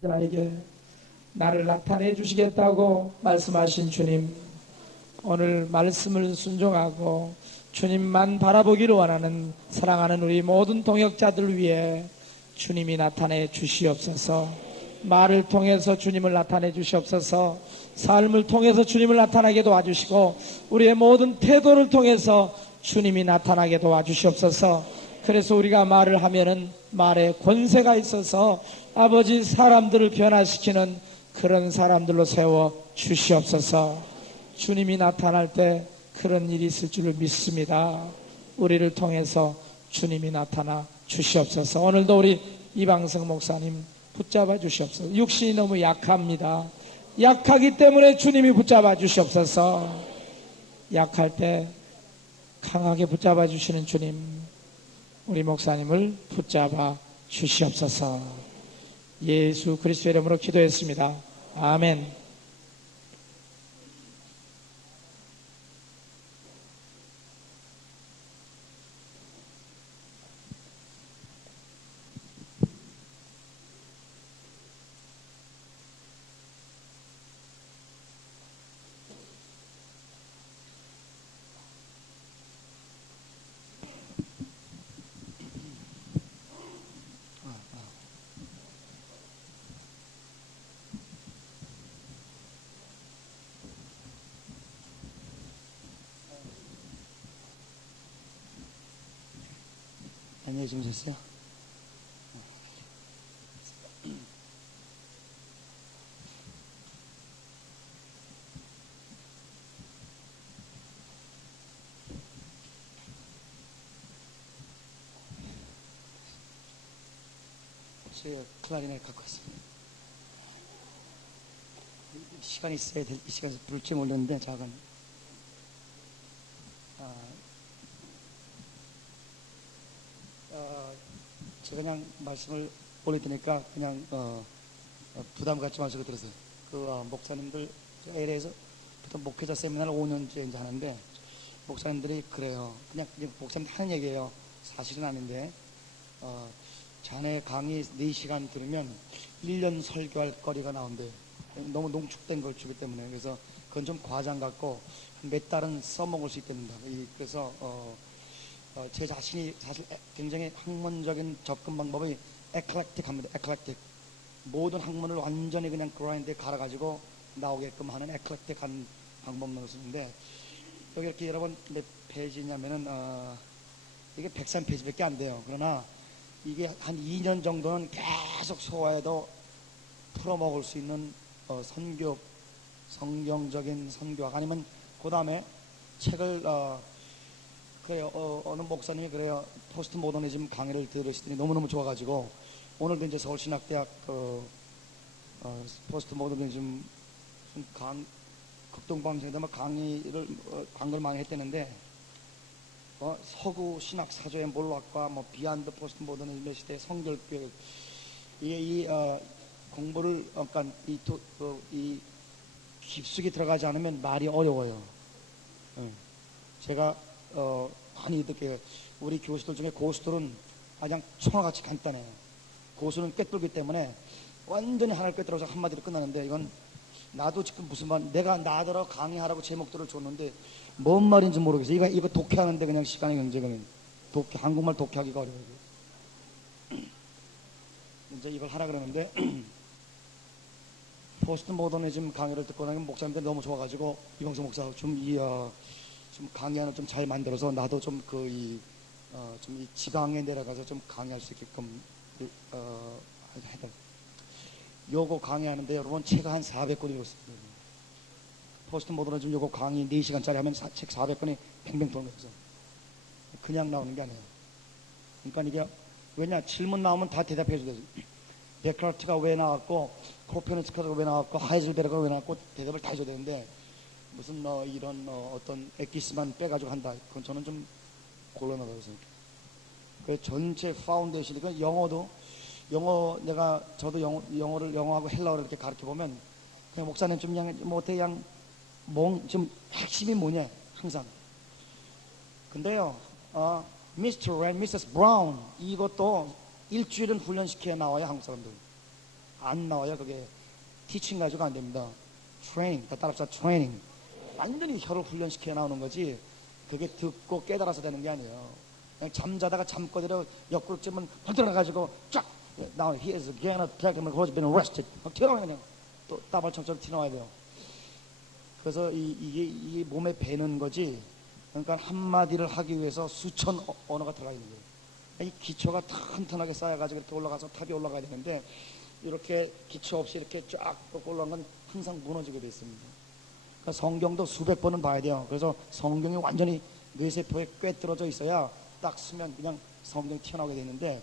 나에게 나를 나타내 주시겠다고 말씀하신 주님, 오늘 말씀을 순종하고 주님만 바라보기를 원하는 사랑하는 우리 모든 동역자들 위해 주님이 나타내 주시옵소서. 말을 통해서 주님을 나타내 주시옵소서. 삶을 통해서 주님을 나타나게 도와주시고 우리의 모든 태도를 통해서 주님이 나타나게 도와주시옵소서. 그래서 우리가 말을 하면은 말에 권세가 있어서 아버지 사람들을 변화시키는 그런 사람들로 세워 주시옵소서. 주님이 나타날 때 그런 일이 있을 줄을 믿습니다. 우리를 통해서 주님이 나타나 주시옵소서. 오늘도 우리 이방성 목사님 붙잡아 주시옵소서. 육신이 너무 약합니다. 약하기 때문에 주님이 붙잡아 주시옵소서. 약할 때 강하게 붙잡아 주시는 주님, 우리 목사님을 붙잡아 주시옵소서. 예수 그리스도의 이름으로 기도했습니다. 아멘. 안녕히 주무셨어요? 제가 클라리넷 갖고 왔습니다. 시간이 있어야 될 이 시간에서 불지 몰랐는데 작은 제가 그냥 말씀을 올려드리니까 그냥 부담 갖지 마시고 들으세요. 목사님들 LA에서 보통 목회자 세미나를 5년째 이제 하는데 목사님들이 그래요. 그냥 목사님들 하는 얘기예요. 사실은 아닌데 자네 강의 4시간 들으면 1년 설교할 거리가 나온대요. 너무 농축된 걸 주기 때문에. 그래서 그건 좀 과장 같고 몇 달은 써먹을 수 있답니다. 그래서 제 자신이 사실 굉장히 학문적인 접근 방법이 에클렉틱합니다. 에클렉틱. 모든 학문을 완전히 그냥 그라인드에 갈아가지고 나오게끔 하는 에클렉틱한 방법론을 쓰는데, 여기 이렇게 여러분 몇 페이지냐면은 이게 103페이지밖에 안 돼요. 그러나 이게 한 2년 정도는 계속 소화해도 풀어먹을 수 있는 선교, 성경적인 선교학, 아니면 그 다음에 책을 그래요. 어느 목사님이 그래요. 포스트 모더니즘 강의를 들으시더니 너무너무 좋아가지고 오늘도 이제 서울신학대학 포스트 모더니즘 극동방송에다 강의를 광고를 많이 했다는데 서구 신학 사조의 몰락과 비안드 포스트 모더니즘 시대의 성결교육, 이 공부를 그러니까 이 깊숙이 들어가지 않으면 말이 어려워요. 제가 많이 느껴요. 우리 교수들 중에 고수들은 그냥 총알같이 간단해요. 고수는 꿰뚫기 때문에 완전히 하나를 꿰뚫어서 한마디로 끝나는데, 이건 나도 지금 무슨 말, 내가 나더러 강의하라고 제목들을 줬는데 뭔 말인지 모르겠어요. 이거 독해하는데 그냥 시간이 굉장히 한국말 독해하기가 어려워요. 이제 이걸 하라 그러는데 포스트 모더니즘 강의를 듣고 나면 목사님들 너무 좋아가지고 이광수 목사 좀 강의안을 좀 잘 만들어서 나도 좀 이 지방에 내려가서 좀 강의할 수 있게끔 해달. 요거 강의하는데 여러분 책 한 400권 읽었습니다. 포스트 모더니즘 요거 강의 4시간짜리 하면 책 400권이 팽팽 도는 거죠. 그냥 나오는 게 아니에요. 그러니까 이게 왜냐, 질문 나오면 다 대답해 줘야 되지. 데카르트가 왜 나왔고, 코페르니쿠스가 왜 나왔고, 하이즐베르그가 왜 나왔고, 대답을 다 해줘야 되는데 무슨 이런 어떤 엑기스만 빼가지고 한다. 그건 저는 좀 곤란하다고 생각해요. 그 전체 파운데이션이, 그 영어도 저도 영어를 영어하고 헬라어를 이렇게 가르쳐 보면 그냥 목사님 좀 그냥 좀 핵심이 뭐냐 항상. 근데요, 미스터 앤 미세스 브라운 이것도 일주일은 훈련시켜야 나와요, 한국 사람들. 안 나와요. 그게 티칭 가지고 안 됩니다. 트레이닝, 따라서 트레이닝. 완전히 혀를 훈련시켜 나오는 거지. 그게 듣고 깨달아서 되는 게 아니에요. 그냥 잠자다가 잠꼬대로 옆구리 쯤은 확 들어가가지고 쫙 Now he is again attacked and has been arrested. 막 튀어나와요. 그냥 또 따발청처럼 튀어나와야 돼요. 그래서 이게 몸에 배는 거지. 그러니까 한마디를 하기 위해서 수천 언어가 들어가 있는 거예요. 이 기초가 튼튼하게 쌓여가지고 이렇게 올라가서 탑이 올라가야 되는데 이렇게 기초 없이 이렇게 쫙 올라간 건 항상 무너지게 돼 있습니다. 그러니까 성경도 수백 번은 봐야 돼요. 그래서 성경이 완전히 뇌세포에 꿰뚫어져 있어야 딱 쓰면 그냥 성경이 튀어나오게 되는데,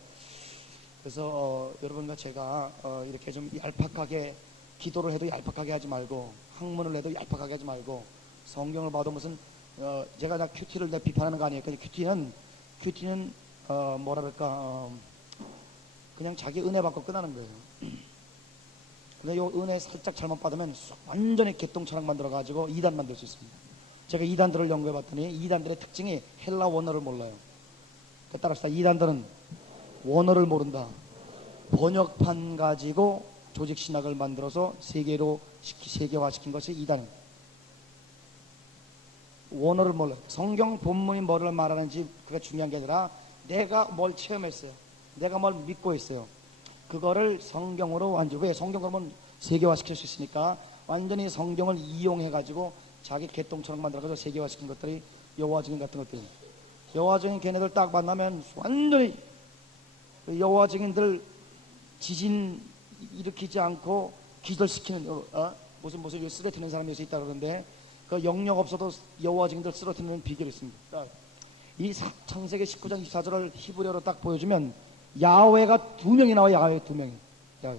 그래서 여러분과 제가 이렇게 좀 얄팍하게 기도를 해도 얄팍하게 하지 말고, 학문을 해도 얄팍하게 하지 말고, 성경을 봐도 무슨 제가 다 큐티를 비판하는 거 아니에요. 큐티는 뭐라 그럴까, 그냥 자기 은혜 받고 끝나는 거예요. 근데 요 은혜 살짝 잘못 받으면 완전히 개똥처럼 만들어가지고 이단 만들 수 있습니다. 제가 이단들을 연구해 봤더니 이단들의 특징이 헬라 원어를 몰라요. 따라서 이단들은 원어를 모른다. 번역판 가지고 조직 신학을 만들어서 세계화시킨 것이 이단. 원어를 몰라요. 성경 본문이 뭐를 말하는지 그게 중요한 게 아니라 내가 뭘 체험했어요. 내가 뭘 믿고 있어요. 그거를 성경으로 완전, 왜 성경 그러면 세계화시킬 수 있으니까 완전히 성경을 이용해가지고 자기 개똥처럼 만들어서 세계화시킨 것들이 여호와 증인 같은 것들이. 여호와 증인 걔네들 딱 만나면 완전히 여호와 증인들 지진 일으키지 않고 기절시키는 무슨 쓰러뜨리는 사람이 있다 그러는데, 그 영역 없어도 여호와 증인들 쓰러뜨리는 비결이 있습니다. 이 창세기 19장 24절을 히브리어로 딱 보여주면 야훼가 두 명이 나와요. 야훼 두 명이. 야훼.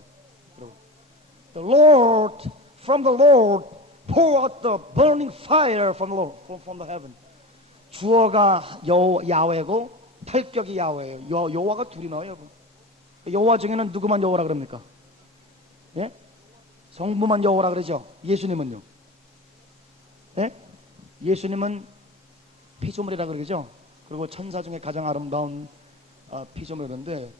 The Lord, from the Lord, pour out the burning fire from the Lord, from the heaven. 주어가 야훼고 팔격이 야훼예요. 여호와가 둘이 나와요. 여러분. 여호와 중에는 누구만 여호와라 그럽니까? 예? 성부만 여호와라 그러죠. 예수님은요? 예? 예수님은 피조물이라 그러죠. 그리고 천사 중에 가장 아름다운 피조물인데,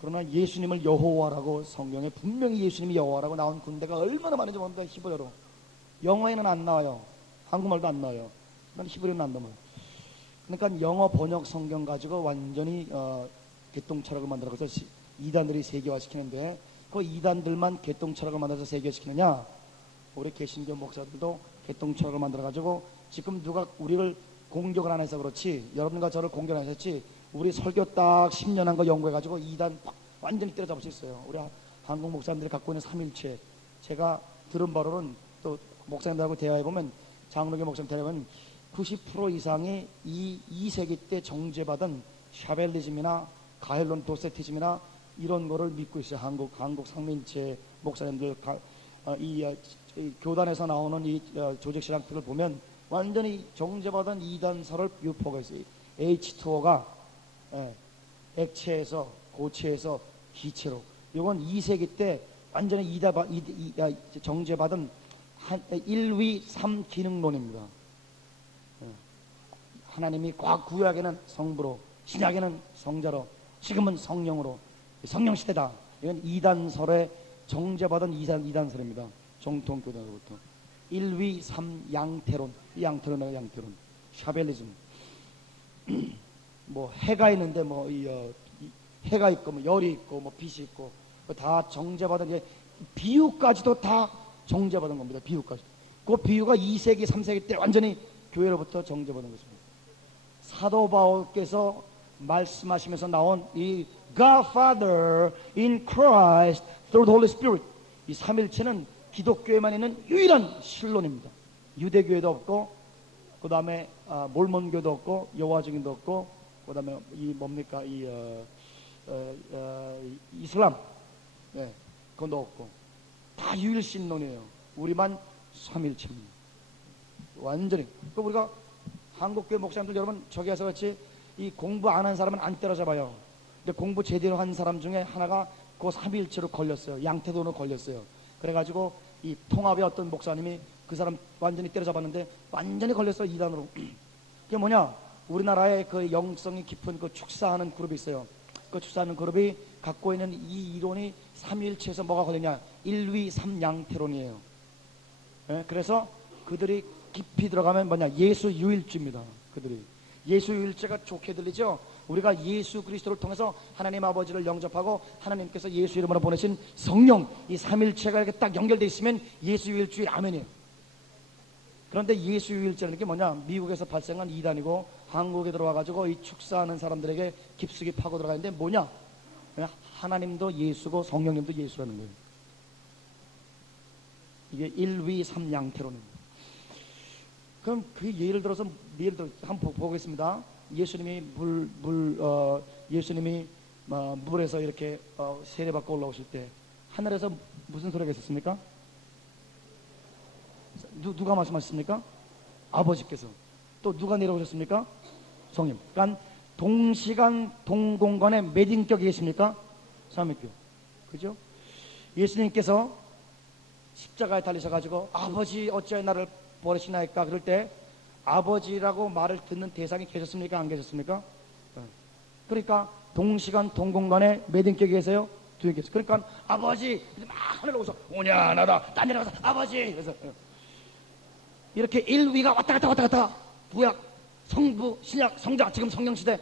그러나 예수님을 여호와라고 성경에 분명히 예수님이 여호와라고 나온 군대가 얼마나 많은지 봅니다. 히브리어로. 영어에는 안 나와요. 한국말도 안 나와요. 히브리어는 안 나와요. 그러니까 영어 번역 성경 가지고 완전히 개똥철학을 만들어서 이단들이 세계화시키는데, 그 이단들만 개똥철학을 만들어서 세계화시키느냐? 우리 개신교 목사들도 개똥철학을 만들어가지고 지금 누가 우리를 공격을 안 해서 그렇지, 여러분과 저를 공격을 안 했지, 우리 설교 딱 10년 한 거 연구해가지고 이단 완전히 때려잡을 수 있어요. 우리 한국 목사님들이 갖고 있는 삼일체, 제가 들은 바로는 또 목사님들하고 대화해보면, 장로교 목사님 대화해보면 90% 이상이 이 2세기 때 정죄받은 샤벨리즘이나 가헬론 도세티즘이나 이런 거를 믿고 있어요. 한국 삼일체 목사님들, 이 교단에서 나오는 이 조직신학들을 보면 완전히 정죄받은 이단설을 유포가 있어요. H2O가 액체에서 고체에서 기체로, 이건 2세기 때 완전히 정죄받은 1위 3기능론입니다. 하나님이 구약에는 성부로, 신약에는 성자로, 지금은 성령으로, 성령시대다. 이건 이단설의 정죄받은 이단설입니다. 정통교단으로부터. 1위 3양태론, 양태론, 샤벨리즘. 뭐 해가 있는데 해가 있고 열이 있고 빛이 있고 다 정죄받은, 게 비유까지도 다 정죄받은 겁니다. 비유까지. 그 비유가 2세기 3세기 때 완전히 교회로부터 정죄받은 것입니다. 사도 바울께서 말씀하시면서 나온 이 God Father in Christ through the Holy Spirit, 이 삼일체는 기독교에만 있는 유일한 신론입니다. 유대교회도 없고, 그 다음에 몰몬교도 없고, 여호와 증인도 없고, 그 다음에 이슬람, 그것도 없고, 다 유일신론이에요. 우리만 삼일체입니다. 완전히. 우리가 한국교회 목사님들 여러분, 저기 와서 같이 이 공부 안 한 사람은 안 때려잡아요. 근데 공부 제대로 한 사람 중에 하나가 그 삼일체로 걸렸어요. 양태도로 걸렸어요. 그래가지고 이 통합의 어떤 목사님이 그 사람 완전히 때려잡았는데 완전히 걸렸어요. 이단으로. 그게 뭐냐? 우리나라에 그 영성이 깊은 그 축사하는 그룹이 있어요. 그 축사하는 그룹이 갖고 있는 이 이론이 삼위일체에서 뭐가 걸리냐? 일위 삼양태론이에요. 예? 그래서 그들이 깊이 들어가면 뭐냐? 예수 유일주입니다. 그들이 예수 유일체가 좋게 들리죠. 우리가 예수 그리스도를 통해서 하나님 아버지를 영접하고 하나님께서 예수 이름으로 보내신 성령, 이 삼일체가 이렇게 딱 연결되어 있으면 예수 유일주의 아멘이에요. 그런데 예수 유일체라는 게 뭐냐? 미국에서 발생한 이단이고 한국에 들어와가지고 이 축사하는 사람들에게 깊숙이 파고 들어가는데 뭐냐? 그냥 하나님도 예수고 성령님도 예수라는 거예요. 이게 일위삼양태론입니다. 그럼 그 예를 들어 한번 보겠습니다. 예수님이 예수님이 물에서 이렇게 세례받고 올라오실 때 하늘에서 무슨 소리가 있었습니까? 누가 말씀하셨습니까? 아버지께서. 또 누가 내려오셨습니까? 성령. 그러니까 동시간 동공간에 몇 인격이 계십니까? 삼위교. 그죠? 예수님께서 십자가에 달리셔가지고 아버지 어찌하여 나를 버리시나이까 그럴 때 아버지라고 말을 듣는 대상이 계셨습니까? 안 계셨습니까? 그러니까 동시간 동공간에 몇 인격이 계세요? 두 인격. 그러니까 아버지 막 하늘로 오셔 오냐나다 딴 데로 가서 아버지 그래서 이렇게 일위가 왔다 갔다 구약 성부 신약 성자 지금 성령시대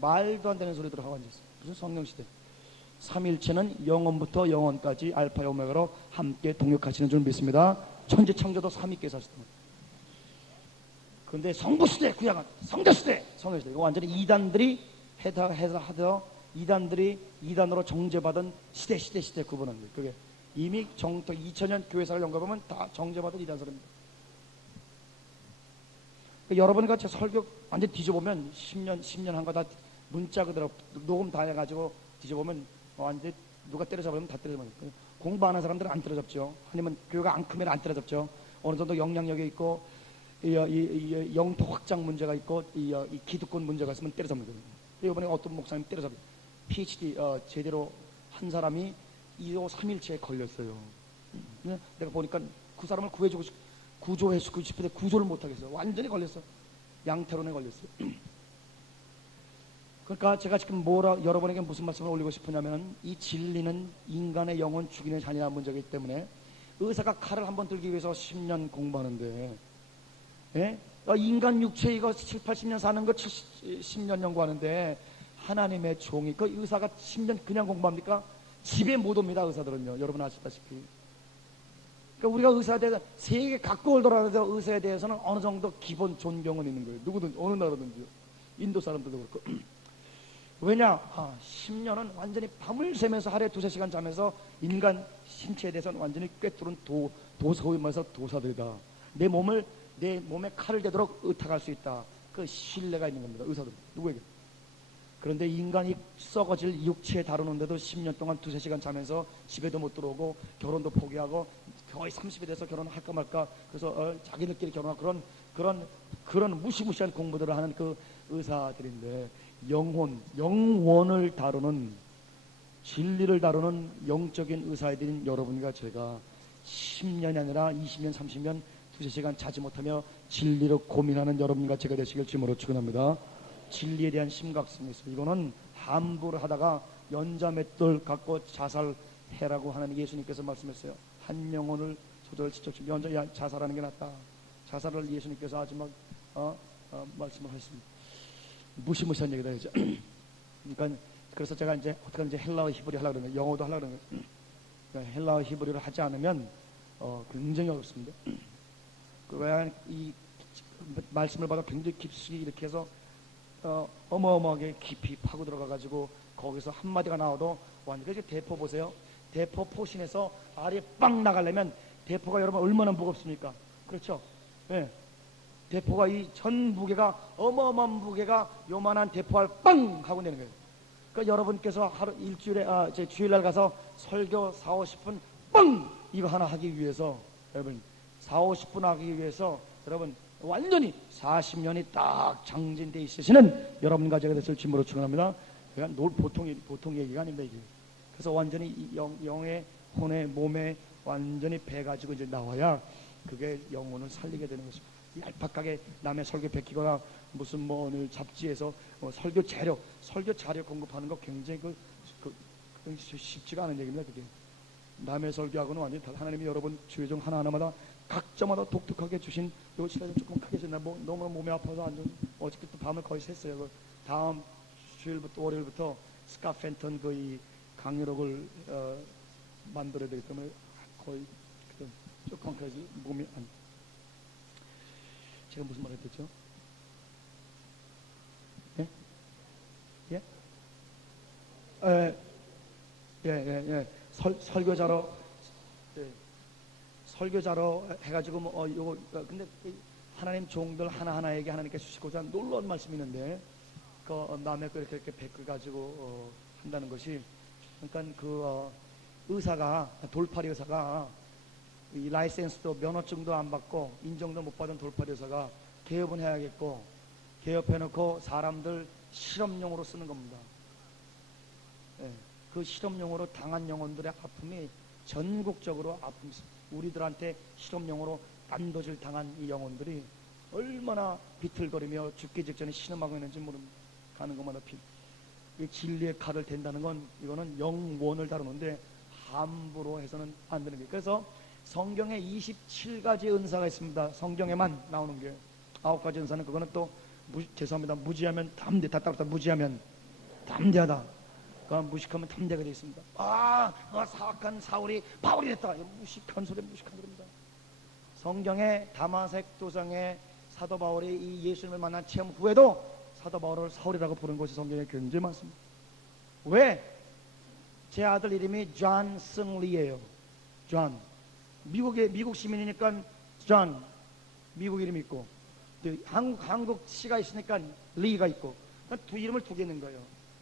말도 안 되는 소리들 하고 앉았어요. 무슨 성령시대? 삼일체는 영원부터 영원까지 알파 오메가로 함께 동역하시는 줄 믿습니다. 천지 창조도 삼위께서 하시더만. 그런데 성부시대 구약은 성자시대 성령시대 이거 완전히 이단들이 하더 이단들이 이단으로 정죄받은 시대 구분한 거예요. 그게 이미 2000년 교회사를 연구해보면 다 정죄받은 이단 사람입니다. 여러분과 제 설교 완전 뒤져보면 10년 한 거 다 문자 그대로 녹음 다 해가지고 뒤져보면 완전 누가 때려잡으면 다 때려잡아요. 공부 안 하는 사람들은 안 때려잡죠. 아니면 교회가 안 크면 안 때려잡죠. 어느 정도 영향력이 있고 이 영토 확장 문제가 있고 이 기득권 문제가 있으면 때려잡는 거예요. 이번에 어떤 목사님 때려잡아요. PhD 제대로 한 사람이 2호 3일체에 걸렸어요. 내가 보니까 그 사람을 구조해주고 싶은데 구조를 못하겠어요. 완전히 걸렸어. 양태론에 걸렸어요. 그러니까 제가 지금 여러분에게 무슨 말씀을 올리고 싶으냐면 이 진리는 인간의 영혼 죽이는 잔인한 문제이기 때문에 의사가 칼을 한번 들기 위해서 10년 공부하는데 예? 인간 육체 이거 7, 80년 사는 거 10년 연구하는데 하나님의 종이 그 의사가 10년 그냥 공부합니까? 집에 못 옵니다. 의사들은요. 여러분 아시다시피 그러니까 우리가 의사에 대해서 세계 각국을 돌아다녀서 의사에 대해서는 어느 정도 기본 존경은 있는 거예요. 누구든 어느 나라든지요. 인도 사람들도 그렇고 왜냐? 10년은 완전히 밤을 새면서 하루에 2-3시간 자면서 인간 신체에 대해서는 완전히 꿰뚫은 소위 말해서 도사들이다. 내 몸에 칼을 대도록 의탁할 수 있다. 그 신뢰가 있는 겁니다. 의사들 누구에게? 그런데 인간이 썩어질 육체에 다루는데도 10년 동안 2-3시간 자면서 집에도 못 들어오고 결혼도 포기하고 거의 30이 돼서 결혼할까 말까 그래서 자기들끼리 결혼하고 그런 무시무시한 공부들을 하는 그 의사들인데 영혼을 다루는 진리를 다루는 영적인 의사들인 여러분과 제가 10년이 아니라 20년 30년 2-3시간 자지 못하며 진리로 고민하는 여러분과 제가 되시길 주님으로 축원합니다. 진리에 대한 심각성이 있어요. 이거는 함부로 하다가 연자맷돌 갖고 자살해라고 하는 예수님께서 말씀했어요. 한 영혼을 소절을 지켜주면 자살하는 게 낫다. 자살을 예수님께서 하지 말씀을 하셨습니다. 무시무시한 얘기다 이제. 그러니까 그래서 제가 이제 어떻게 하는지 헬라어 히브리 하려고 그러는 거예요. 영어도 하려고 그러는 거예요. 그러니까 헬라어 히브리를 하지 않으면 굉장히 어렵습니다. 왜 이 말씀을 받아 굉장히 깊이 이렇게 해서 어마어마하게 깊이 파고 들어가가지고 거기서 한마디가 나와도 완전히 대포 보세요. 대포 포신에서 알이 빵 나가려면 대포가 여러분 얼마나 무겁습니까? 그렇죠? 네. 대포가 이 전 무게가 어마어마한 무게가 요만한 대포알 빵 하고 내는 거예요. 그러니까 여러분께서 하루 일주일에 주일날 가서 설교 4-50분 빵 이거 하나 하기 위해서 여러분 4-50분 하기 위해서 여러분 완전히 40년이 딱 장진돼 있으시는 여러분과 제가 됐을 짐으로 축원합니다. 그러니까 보통 얘기가 아닙니다 이게. 그래서 완전히 영의 혼의 몸에 완전히 배 가지고 이제 나와야 그게 영혼을 살리게 되는 것입니다. 얄팍하게 남의 설교 베끼거나 무슨 뭐 오늘 잡지에서 설교 자료 공급하는 거 굉장히 쉽지가 않은 얘기입니다. 그게 남의 설교하고는 완전히 하나님이 여러분 주의종 하나하나마다 각자마다 독특하게 주신 요 시간이 조금 크게 지나 너무 몸이 아파서 안 좋은 어저께 또 밤을 거의 샜어요. 다음 주일부터 월요일부터 스카펜턴 이 강의록을 만들어야 되기 때문에 거의 조금 까지 몸이 안. 제가 무슨 말 했었죠? 예? 예? 설교자로, 예. 설교자로 해가지고, 요거, 근데 하나님 종들 하나하나에게 하나님께서 주시고자 놀라운 말씀이 있는데, 남의 거 이렇게 베껴가지고, 한다는 것이, 그러니까 의사가, 돌팔이 의사가, 이 라이센스도 면허증도 안 받고, 인정도 못 받은 돌팔이 의사가 개업은 해야겠고, 개업해놓고 사람들 실험용으로 쓰는 겁니다. 예. 그 실험용으로 당한 영혼들의 아픔이 전국적으로 아픔이 있습니다. 우리들한테 실험용으로 난도질 당한 이 영혼들이 얼마나 비틀거리며 죽기 직전에 신음하고 있는지 모릅니다. 가는 것마다 이 진리의 칼을 댄다는 건 이거는 영원을 다루는데 함부로 해서는 안 되는 거예요. 그래서 성경에 27가지 은사가 있습니다. 성경에만 나오는 게 9가지 은사는 그거는 또 죄송합니다. 무지하면 담대 다 따로 무지하면 담대하다. 무식하면 담대가 되어 있습니다. 사악한 사울이 바울이 됐다. 무식한 소리입니다. 성경에 다마색 도상에 사도 바울이 이 예수님을 만난 체험 후에도 사도 바울을 사울이라고 부른 것이 성경에 굉장히 많습니다. 왜? 제 아들 이름이 존 승리예요. 존. 미국 시민이니까 존. 미국 이름이 있고 한국 시가 있으니까 리가 있고 두 이름을 두 개 있는 거예요.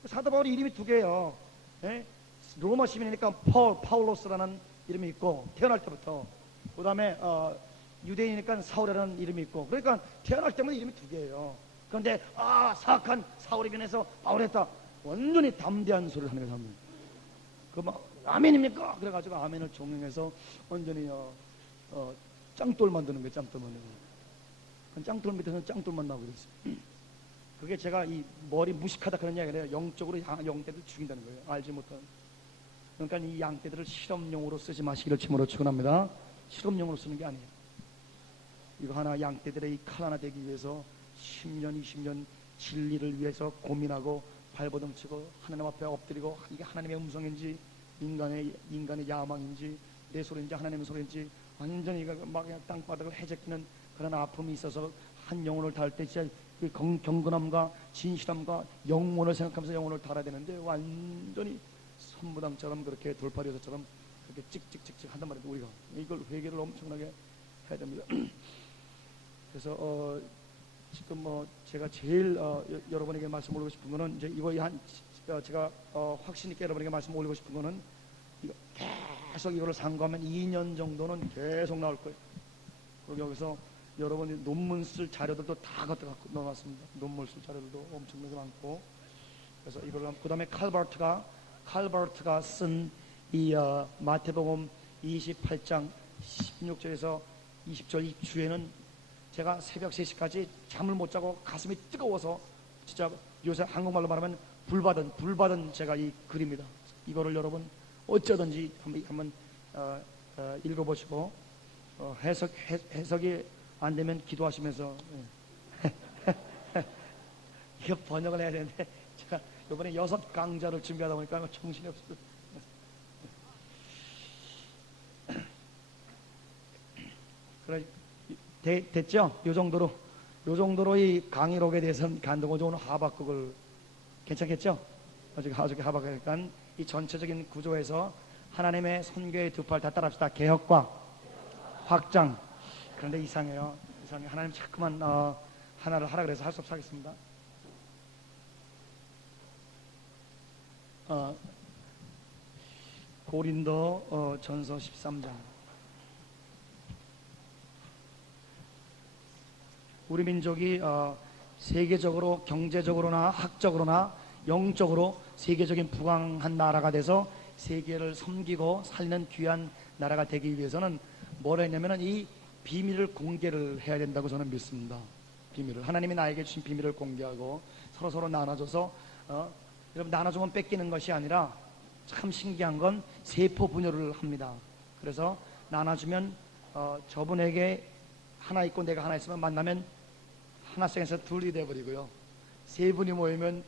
사도 바울이 이름이 두 개예요. 예? 로마 시민이니까 파울로스라는 이름이 있고 태어날 때부터 그 다음에 유대인이니까 사울이라는 이름이 있고 그러니까 태어날 때마다 이름이 두 개예요. 그런데 사악한 사울이 변해서 바울했다. 완전히 담대한 소리를 하는 거예요. 아멘입니까? 그래가지고 아멘을 종용해서 완전히 짱돌 만드는 거예요. 짱돌 만드는 거예요. 짱돌 밑에서는 짱돌만 나오게 됐어요. 그게 제가 이 머리 무식하다 그런 이야기가 아니라 영적으로 영떼들을 죽인다는 거예요. 알지 못하는. 그러니까 이 양떼들을 실험용으로 쓰지 마시기를 주님으로 축원합니다. 실험용으로 쓰는 게 아니에요. 이거 하나 양떼들의 이 칼 하나 되기 위해서 10년 20년 진리를 위해서 고민하고 발버둥치고 하나님 앞에 엎드리고 이게 하나님의 음성인지 인간의 야망인지 내 소리인지 하나님의 소리인지 완전히 막 그냥 땅바닥을 해제키는 그런 아픔이 있어서 한 영혼을 다룰 때 진짜 경건함과 진실함과 영혼을 생각하면서 영혼을 달아야 되는데 완전히 선무당처럼 그렇게 돌팔이여서처럼 그렇게 찍찍찍찍 한단 말이에요. 우리가 이걸 회개를 엄청나게 해야 됩니다. 그래서 지금 제가 제일 여러분에게 말씀 올리고 싶은 거는 이제 이거 제가 확신 있게 여러분에게 말씀 올리고 싶은 거는 이거 계속 이거를 상고하면 2년 정도는 계속 나올 거예요. 그리고 여기서 여러분이 논문 쓸 자료들도 다 갖다 갖고 넣어놨습니다. 논문 쓸 자료들도 엄청나게 많고. 그래서 이걸 그 다음에 칼버트가 쓴 이 마태복음 28장 16절에서 20절 이 주에는 제가 새벽 3시까지 잠을 못 자고 가슴이 뜨거워서 진짜 요새 한국말로 말하면 불받은 제가 이 글입니다. 이거를 여러분 어쩌든지 한번 읽어보시고 해석이 안 되면 기도하시면서 이거 번역을 해야 되는데 제가 이번에 6강좌를 준비하다 보니까 정신이 없어요. 그래 됐죠? 요 정도로 이 강의록에 대해서는 간동어 좋은 하박국을 괜찮겠죠? 아직 하박국이니까 이 전체적인 구조에서 하나님의 선교의 두 팔 다 따라합시다. 개혁과 확장. 그런데 이상해요. 하나님 자꾸만 하나를 하라 그래서 할 수 없어 하겠습니다. 고린도 전서 13장. 우리 민족이 세계적으로 경제적으로나 학적으로나 영적으로 세계적인 부강한 나라가 돼서 세계를 섬기고 살리는 귀한 나라가 되기 위해서는 뭐라 했냐면은 이 비밀을 공개를 해야 된다고 저는 믿습니다. 비밀을, 하나님이 나에게 주신 비밀을 공개하고 서로 나눠줘서 여러분, 나눠주면 뺏기는 것이 아니라 참 신기한 건 세포 분열을 합니다. 그래서 나눠주면 저분에게 하나 있고 내가 하나 있으면 만나면 하나씩에서 둘이 돼버리고요. 세 분이 모이면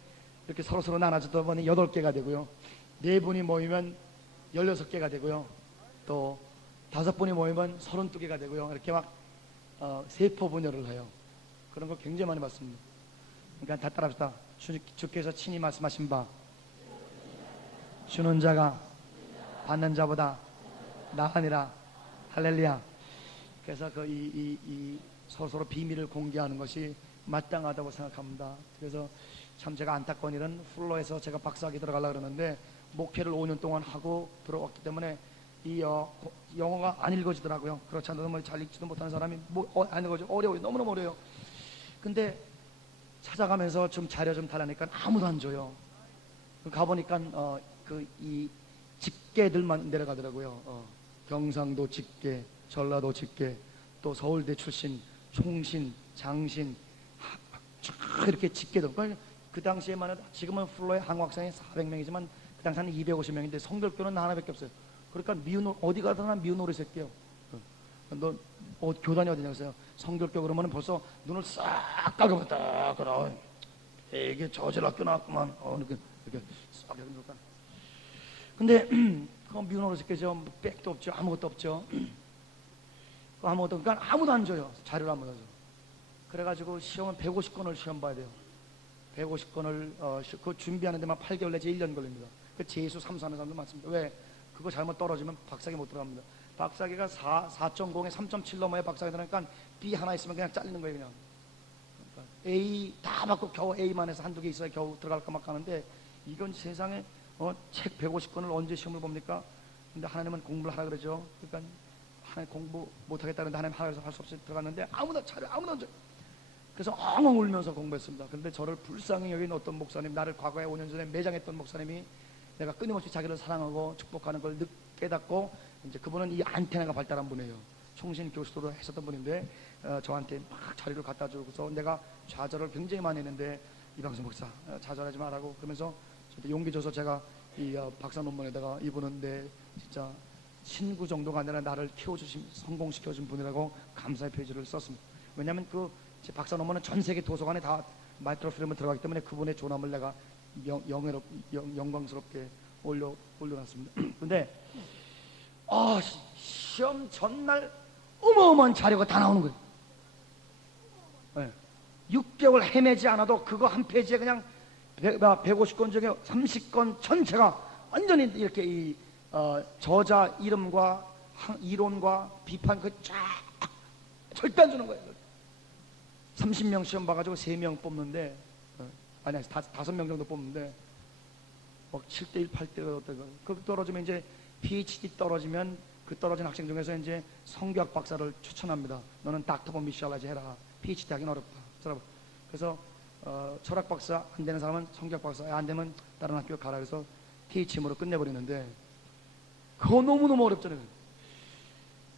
이렇게 서로 나눠주다 보니 8개가 되고요. 네 분이 모이면 16개가 되고요. 또 5분이 모이면 32개가 되고요. 이렇게 막 세포 분열을 해요. 그런 거 굉장히 많이 봤습니다. 그러니까 다 따라합시다. 주께서 친히 말씀하신 바, 주는 자가 받는 자보다 나으니라. 할렐루야. 그래서 서로 비밀을 공개하는 것이 마땅하다고 생각합니다. 그래서 참 제가 안타까운 일은 플로에서 제가 박사학위 들어가려고 그러는데 목회를 5년 동안 하고 들어왔기 때문에 영어가 안 읽어지더라고요. 그렇지 않아도 뭐 잘 읽지도 못하는 사람이 안 읽어져. 어려워요. 너무너무 어려워요. 근데 찾아가면서 좀 자료 좀 달라니까 아무도 안 줘요. 가보니까 이 직계들만 내려가더라고요. 경상도 직계, 전라도 직계, 또 서울대 출신, 총신, 장신, 이렇게 직계들. 그 당시에만 해도, 지금은 플로의 한국 학생이 400명이지만 그 당시에는 250명인데 성결교는 하나밖에 없어요. 그러니까 어디 가서나 미운 노래 새끼요. 너 교단이 어디냐고 했어요. 성결교 그러면 벌써 눈을 싹 까먹었다. 그럼 이게 저질 학교 나왔구만. 이렇게 싹 이렇게. 근데 그건 미운 노래 새끼죠. 백도 없죠. 아무것도 없죠. 아무것도, 그러니까 아무도 안 줘요. 자료를 아무도 안 줘. 그래가지고 시험은 150건을 시험 봐야 돼요. 150건을 그 준비하는 데만 8개월 내지 1년 걸립니다. 그 재수 3수하는 사람도 많습니다. 왜? 그거 잘못 떨어지면 박사기 못 들어갑니다. 박사기가 4.0에 3.7 넘어야 박사기 들어가니까 B 하나 있으면 그냥 잘리는 거예요. 그냥. 그러니까 A 다 받고 겨우 A만 해서 한두 개 있어야 겨우 들어갈까 막 하는데, 이건 세상에 책 150권을 언제 시험을 봅니까? 근데 하나님은 공부를 하라 그러죠. 그러니까 하나님 공부 못하겠다는데 하나님 하라 해서 할 수 없이 들어갔는데 아무도 안 줘. 그래서 엉엉 울면서 공부했습니다. 그런데 저를 불쌍히 여긴 어떤 목사님, 나를 과거에 5년 전에 매장했던 목사님이 내가 끊임없이 자기를 사랑하고 축복하는 걸 깨닫고, 이제 그분은 이 안테나가 발달한 분이에요. 총신 교수도 했었던 분인데 저한테 막 자료를 갖다 주고서 내가 좌절을 굉장히 많이 했는데, 이방수 목사 좌절하지 말라고 그러면서 저한테 용기 줘서 제가 이 박사 논문에다가 이분은 내 진짜 친구 정도가 아니라 나를 키워주신, 성공시켜준 분이라고 감사의 표지를 썼습니다. 왜냐하면 그 박사 논문은 전 세계 도서관에 다 마이크로필름을 들어가기 때문에 그분의 존함을 내가 영광스럽게 올려놨습니다. 근데 시험 전날 어마어마한 자료가 다 나오는 거예요. 네. 6개월 헤매지 않아도 그거 한 페이지에 그냥 150건 중에 30건 전체가 완전히 이렇게 저자 이름과 이론과 비판 쫙 절대 안 주는 거예요. 30명 시험 봐가지고 3명 뽑는데, 아니 5명 정도 뽑는데 막 7대1, 8대1 그 떨어지면 이제 PhD 떨어지면 그 떨어진 학생 중에서 이제 성교학 박사를 추천합니다. 너는 닥터 미샬라지 해라. PhD 하기는 어렵다. 그래서 철학 박사 안 되는 사람은 성교학 박사, 안 되면 다른 학교 가라 해서 THM으로 끝내버리는데, 그거 너무너무 어렵잖아요.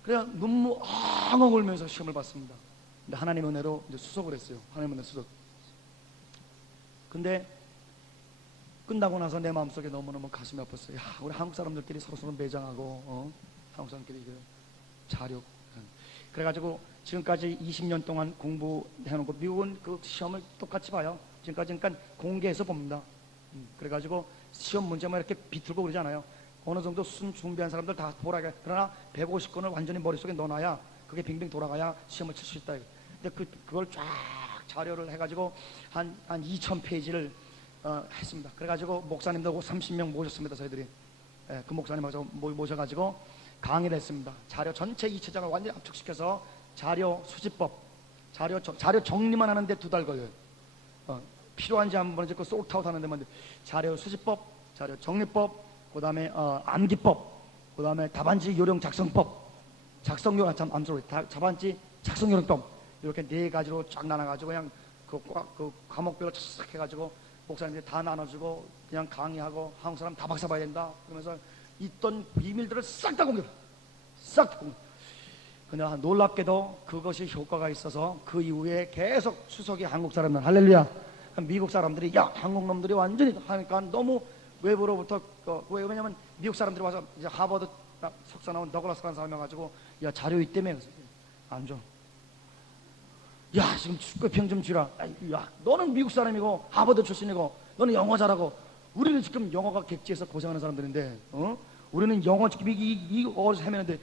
그냥 눈물 엉엉 울면서 시험을 봤습니다. 근데 하나님의 은혜로 이제 수석을 했어요. 하나님의 은혜 수석. 근데 끝나고 나서 내 마음속에 너무너무 가슴이 아팠어요. 야, 우리 한국 사람들끼리 서로 매장하고 한국 사람끼리 자력. 그래가지고 지금까지 20년 동안 공부해놓고, 미국은 그 시험을 똑같이 봐요. 지금까지 그러니까 공개해서 봅니다. 그래가지고 시험 문제만 이렇게 비틀고 그러지 않아요. 어느 정도 수준 준비한 사람들 다 보라게. 그러나 150건을 완전히 머릿속에 넣어놔야 그게 빙빙 돌아가야 시험을 칠 수 있다. 근데 그걸 쫙 자료를 해가지고 한 2,000페이지를 했습니다. 그래가지고 목사님들 30명 모셨습니다. 저희들이. 그 목사님하고 모셔가지고 강의를 했습니다. 자료 전체 2차장을 완전히 압축시켜서 자료 수집법, 자료 정리만 하는데 2달 걸려요. 필요한지 한번 그 솔트아웃 하는 데만. 자료 수집법, 자료 정리법, 그 다음에 암기법, 그 다음에 답안지 요령 작성법, 답안지 작성 요령법, 이렇게 4가지로 쫙 나눠가지고 그냥 그 과목별로 쫙 해가지고 목사님들이 다 나눠주고 그냥 강의하고 한국 사람 다 박사 봐야 된다. 그러면서 있던 비밀들을 싹 다 공개. 그러나 놀랍게도 그것이 효과가 있어서 그 이후에 계속 추석에 한국 사람들, 할렐루야, 미국 사람들이 야 한국 놈들이 완전히 하니까 너무 외부로부터 왜냐면 미국 사람들이 와서 이제 하버드 석사 나온 더글라스라는 사람이 와가지고 야 자료 있다며. 안 줘. 야 지금 축구평 좀 주라. 야 너는 미국 사람이고 하버드 출신이고 너는 영어 잘하고 우리는 지금 영어가 객지에서 고생하는 사람들인데 우리는 영어 지금 이 어디서 헤매는데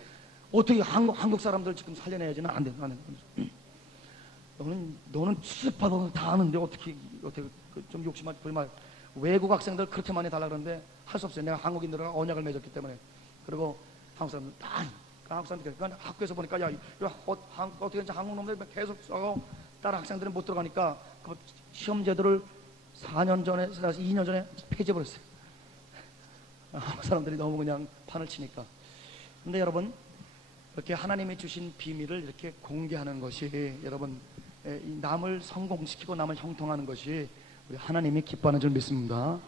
어떻게 한국 사람들 지금 살려내야지는 안 돼. 너는 수습하다 다 아는데 어떻게 좀 욕심하지 말. 외국 학생들 그렇게 많이 달라 그러는데 할 수 없어요. 내가 한국인들과 언약을 맺었기 때문에. 그리고 한국 사람들 다 한국 사람들 그러니까 학교에서 보니까 야 어떻게 이제 한국 놈들 계속 써고 다른 학생들은 못 들어가니까 그 시험 제도를 4년 전에 2년 전에 폐지해버렸어요. 한국 사람들이 너무 그냥 판을 치니까. 근데 여러분 이렇게 하나님이 주신 비밀을 이렇게 공개하는 것이 여러분 남을 성공시키고 남을 형통하는 것이 우리 하나님이 기뻐하는 줄 믿습니다.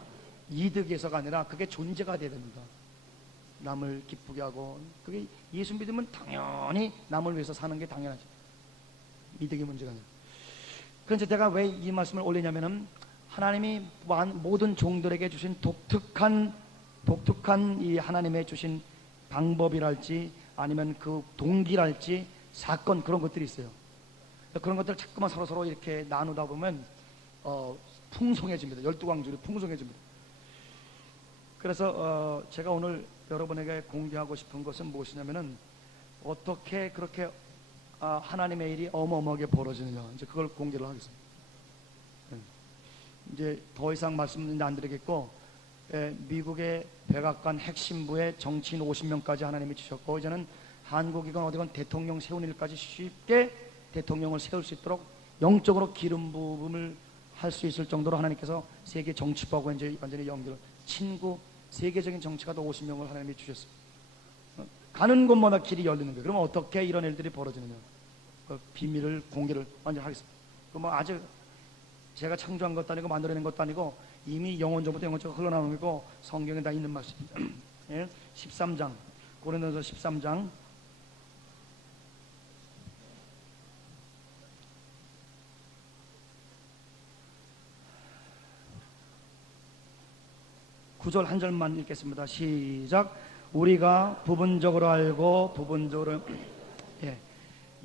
이득에서가 아니라 그게 존재가 되어야 됩니다. 남을 기쁘게 하고 그게 예수 믿으면 당연히 남을 위해서 사는 게 당연하죠. 이득의 문제가 아니라. 그래서 제가 왜 이 말씀을 올리냐면은 하나님이 모든 종들에게 주신 독특한 이 하나님의 주신 방법이랄지 아니면 그 동기랄지 사건 그런 것들이 있어요. 그런 것들을 자꾸만 서로 이렇게 나누다 보면 풍성해집니다. 12광줄이 풍성해집니다. 그래서 제가 오늘 여러분에게 공개하고 싶은 것은 무엇이냐면은 어떻게 그렇게 하나님의 일이 어마어마하게 벌어지느냐 이제 그걸 공개를 하겠습니다. 이제 더 이상 말씀은 안 드리겠고 미국의 백악관 핵심부에 정치인 50명까지 하나님이 주셨고 이제는 한국이건 어디건 대통령 세운 일까지 쉽게 대통령을 세울 수 있도록 영적으로 기름 부음을 할 수 있을 정도로 하나님께서 세계 정치부하고 이제 완전히 연결 친구 세계적인 정치가도 50명을 하나님이 주셨어요. 가는 곳마다 길이 열리는 거예요. 그러면 어떻게 이런 일들이 벌어지느냐 그 비밀을 공개를 완전 하겠습니다. 뭐 아직 제가 창조한 것도 아니고 만들어낸 것도 아니고 이미 영원전부터 영원전까지 흘러나오는 거고 성경에 다 있는 말씀입니다. 예? 13장 고린도서 13장 9절 한 절만 읽겠습니다. 시작. 우리가 부분적으로 알고 부분적으로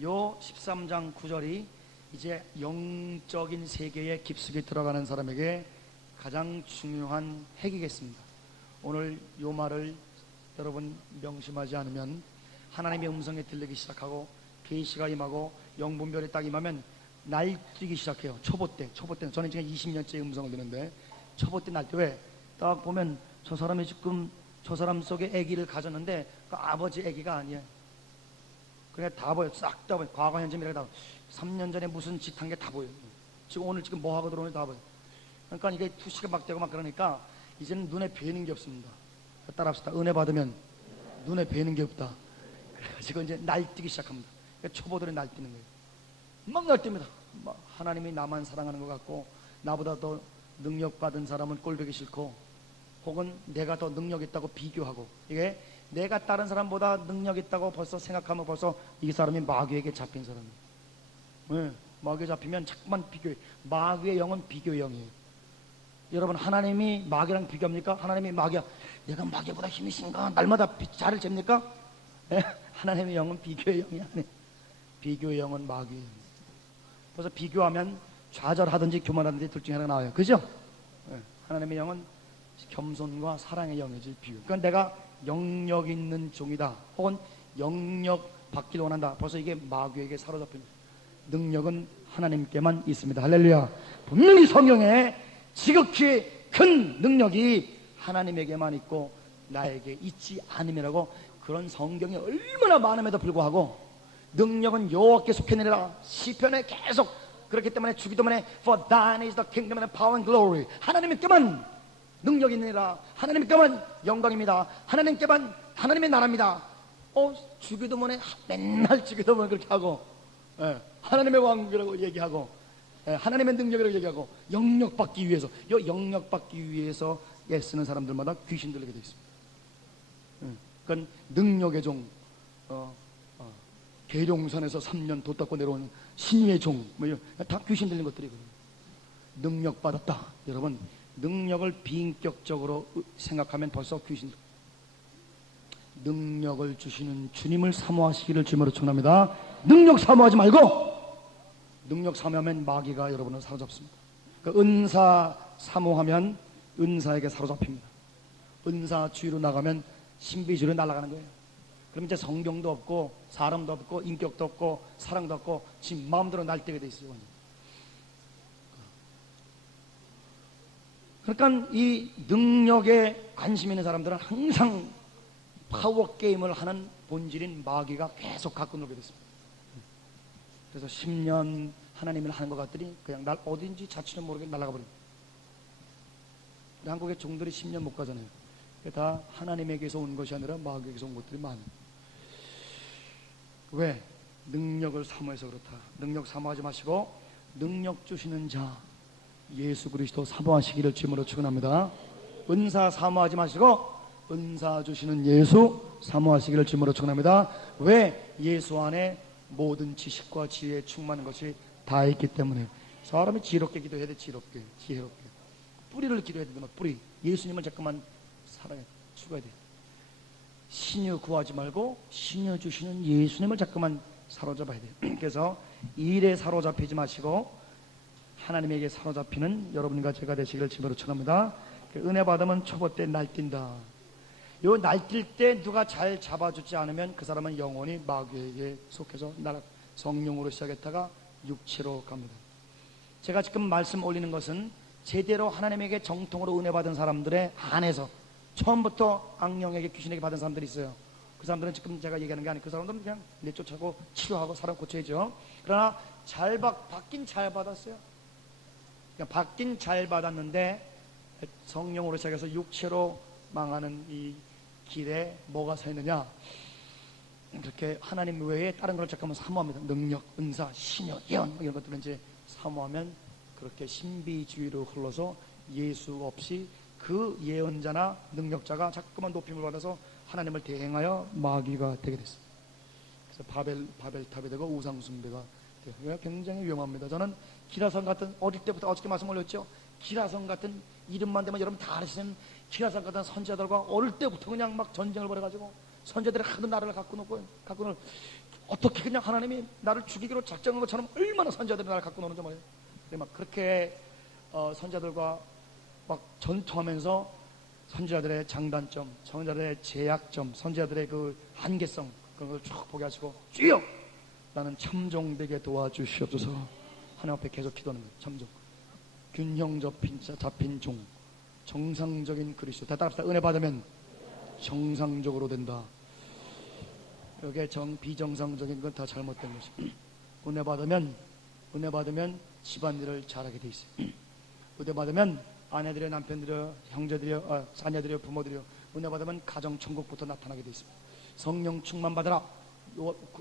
요 13장 9절이 이제 영적인 세계에 깊숙이 들어가는 사람에게 가장 중요한 핵이겠습니다. 오늘 요 말을 여러분 명심하지 않으면 하나님의 음성이 들리기 시작하고 계시가 임하고 영분별이 딱 임하면 날뛰기 시작해요. 초보 때는 저는 지금 20년째 음성을 듣는데 초보 때 날 때 왜? 딱 보면 저 사람이 지금 저 사람 속에 아기를 가졌는데 그 아버지 아기가 아니에요. 그냥 다 보여. 싹 다 보여. 과거 현재 미래 다 보여. 3년 전에 무슨 짓 한 게 다 보여. 지금 오늘 지금 뭐 하고 들어오는지 다 보여. 그러니까 이게 투시가 막 되고 막 그러니까 이제는 눈에 뵈는 게 없습니다. 따라합시다. 은혜 받으면 눈에 뵈는 게 없다. 그래가지고 이제 날뛰기 시작합니다. 그러니까 초보들이 날뛰는 거예요. 막 날뜁니다. 막 하나님이 나만 사랑하는 것 같고 나보다 더 능력 받은 사람은 꼴보기 싫고 혹은 내가 더 능력 있다고 비교하고 이게 내가 다른 사람보다 능력 있다고 벌써 생각하면 벌써 이 사람이 마귀에게 잡힌 사람이에요. 네, 마귀에 잡히면 자꾸만 비교해. 마귀의 영은 비교의 영이에요. 여러분 하나님이 마귀랑 비교합니까? 하나님이 마귀야 내가 마귀보다 힘이 신가? 날마다 자를 잽니까? 네? 하나님의 영은 비교의 영이 아니에요. 비교의 영은 마귀예요. 그래서 비교하면 좌절하든지 교만하든지 둘 중에 하나가 나와요. 그죠? 네. 하나님의 영은 겸손과 사랑의 영이지 비교. 그러니까 내가 영역 있는 종이다 혹은 영역 받기를 원한다. 벌써 이게 마귀에게 사로잡힌 능력은 하나님께만 있습니다. 할렐루야. 분명히 성경에 지극히 큰 능력이 하나님에게만 있고 나에게 있지 않음이라고 그런 성경이 얼마나 많음에도 불구하고 능력은 여호와께 속했느니라 시편에 계속 그렇기 때문에 주기도문에 For thine is the kingdom and power and glory 하나님께만 능력이 있느니라 하나님께만 영광입니다. 하나님께만 하나님의 나라입니다. 주기도문에 맨날 주기도문을 그렇게 하고 하나님의 왕국이라고 얘기하고 하나님의 능력이라고 얘기하고 영역받기 위해서 이 영역받기 위해서 애쓰는 사람들마다 귀신 들리게 되어 있습니다. 그건 능력의 종 계룡산에서 3년 돛 닦고 내려온 신의 종, 다 귀신 들린 것들이거든요. 능력 받았다. 여러분, 능력을 비인격적으로 생각하면 벌써 귀신. 능력을 주시는 주님을 사모하시기를 주님으로 축원합니다. 능력 사모하지 말고, 능력 사모하면 마귀가 여러분을 사로잡습니다. 그러니까 은사 사모하면 은사에게 사로잡힙니다. 은사 주위로 나가면 신비주의로 날아가는 거예요. 그럼 이제 성경도 없고 사람도 없고 인격도 없고 사랑도 없고 지금 마음대로 날뛰게 돼 있어요. 그러니까 이 능력에 관심 있는 사람들은 항상 파워 게임을 하는 본질인 마귀가 계속 갖고 놀게 됐습니다. 그래서 10년 하나님을 하는 것 같더니 그냥 날 어딘지 자취는 모르게 날아가 버립니다. 한국의 종들이 10년 못 가잖아요. 다 하나님에게서 온 것이 아니라 마귀에게서 온 것들이 많아요. 왜? 능력을 사모해서 그렇다. 능력 사모하지 마시고 능력 주시는 자 예수 그리스도 사모하시기를 주님으로 축원합니다. 은사 사모하지 마시고 은사 주시는 예수 사모하시기를 주님으로 축원합니다. 왜? 예수 안에 모든 지식과 지혜에 충만한 것이 다 있기 때문에. 사람이 지혜롭게 기도해야 돼. 지혜롭게, 지혜롭게. 뿌리를 기도해야 된다. 뿌리. 예수님을 자꾸만 사랑해 추구해야 돼. 신유 구하지 말고 신유 주시는 예수님을 자꾸만 사로잡아야 돼요. 그래서 일에 사로잡히지 마시고 하나님에게 사로잡히는 여러분과 제가 되시기를 주님으로 축원합니다. 은혜 받으면 초보 때 날뛴다. 요 날뛸 때 누가 잘 잡아주지 않으면 그 사람은 영원히 마귀에게 속해서 성령으로 시작했다가 육체로 갑니다. 제가 지금 말씀 올리는 것은 제대로 하나님에게 정통으로 은혜 받은 사람들의 안에서 처음부터 악령에게 귀신에게 받은 사람들이 있어요. 그 사람들은 지금 제가 얘기하는 게 아니고 그 사람들은 그냥 내쫓아고 치료하고 사람 고쳐야죠. 그러나 받긴 잘 받았어요. 그러니까 받긴 잘 받았는데 성령으로 시작해서 육체로 망하는 이 길에 뭐가 서 있느냐? 그렇게 하나님 외에 다른 걸 잠깐만 사모합니다. 능력, 은사, 신여, 예언 이런 것들은 이제 사모하면 그렇게 신비주의로 흘러서 예수 없이 그 예언자나 능력자가 자꾸만 높임을 받아서 하나님을 대행하여 마귀가 되게 됐어요. 그래서 바벨탑이 되고 우상숭배가 되고 굉장히 위험합니다. 저는 기라성 같은 어릴 때부터 어저께 말씀 올렸죠. 기라성 같은 이름만 되면 여러분 다 아시는 기라성 같은 선지자들과 어릴 때부터 그냥 막 전쟁을 벌여가지고 선지자들이 하도 나라를 갖고 놓고 어떻게 그냥 하나님이 나를 죽이기로 작정한 것처럼 얼마나 선지자들이 나를 갖고 노는지 말이에요. 막 그렇게 선지자들과 막 전투하면서 선지자들의 장단점, 선지자들의 제약점, 선지자들의 그 한계성 그런 걸 쭉 보게 하시고 주여 나는 참종되게 도와주시옵소서. 하나님 앞에 계속 기도하는 거예요. 참종 균형 잡힌 종 정상적인 그리스도. 다 따라합시다. 은혜 받으면 정상적으로 된다. 여기에 비정상적인 건 다 잘못된 것이. 은혜 받으면 집안일을 잘하게 돼 있어요. 은혜 받으면 아내들여 남편들여 형제들여 자녀들여 부모들여 은혜 받으면 가정 천국부터 나타나게 돼 있습니다. 성령 충만 받아라.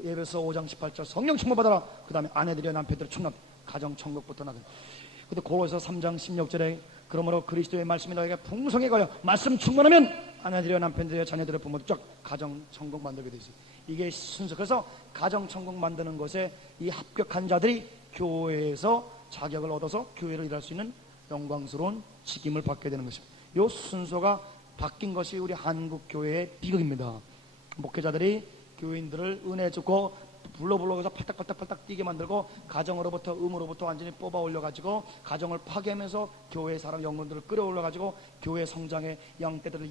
예배서 5장 18절 성령 충만 받아라. 그 다음에 아내들여 남편들여 충만 가정 천국부터 나게. 근데 고로서 3장 16절에 그러므로 그리스도의 말씀이 너에게 풍성히 걸려 말씀 충만하면 아내들여 남편들여 자녀들여 부모들 쫙 가정 천국 만들게 돼 있어요. 이게 순서. 그래서 가정 천국 만드는 것에 이 합격한 자들이 교회에서 자격을 얻어서 교회를 일할 수 있는 영광스러운 직임을 받게 되는 것입니다. 이 순서가 바뀐 것이 우리 한국 교회의 비극입니다. 목회자들이 교인들을 은혜 주고 불러서 팔딱팔딱 뛰게 만들고 가정으로부터 음으로부터 완전히 뽑아 올려가지고 가정을 파괴하면서 교회의 사람 영혼들을 끌어올려가지고 교회 성장의 양떼들을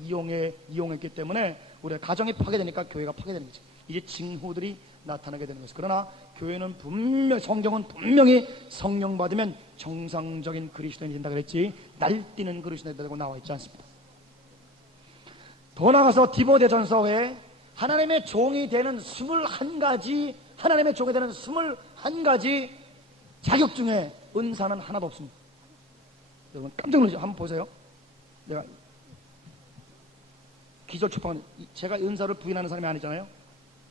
이용했기 때문에 우리가 가정이 파괴되니까 교회가 파괴되는 거지. 이제 징후들이 나타나게 되는 것이죠. 그러나 교회는 성경은 분명히 성령 받으면 정상적인 그리스도인이 된다 그랬지 날뛰는 그리스도인이 되고 나와 있지 않습니다. 더 나아가서 디모데전서에 하나님의 종이 되는 21가지 하나님의 종이 되는 21가지 자격 중에 은사는 하나도 없습니다. 여러분 깜짝 놀라죠. 한번 보세요. 내가 기절초판 제가 은사를 부인하는 사람이 아니잖아요.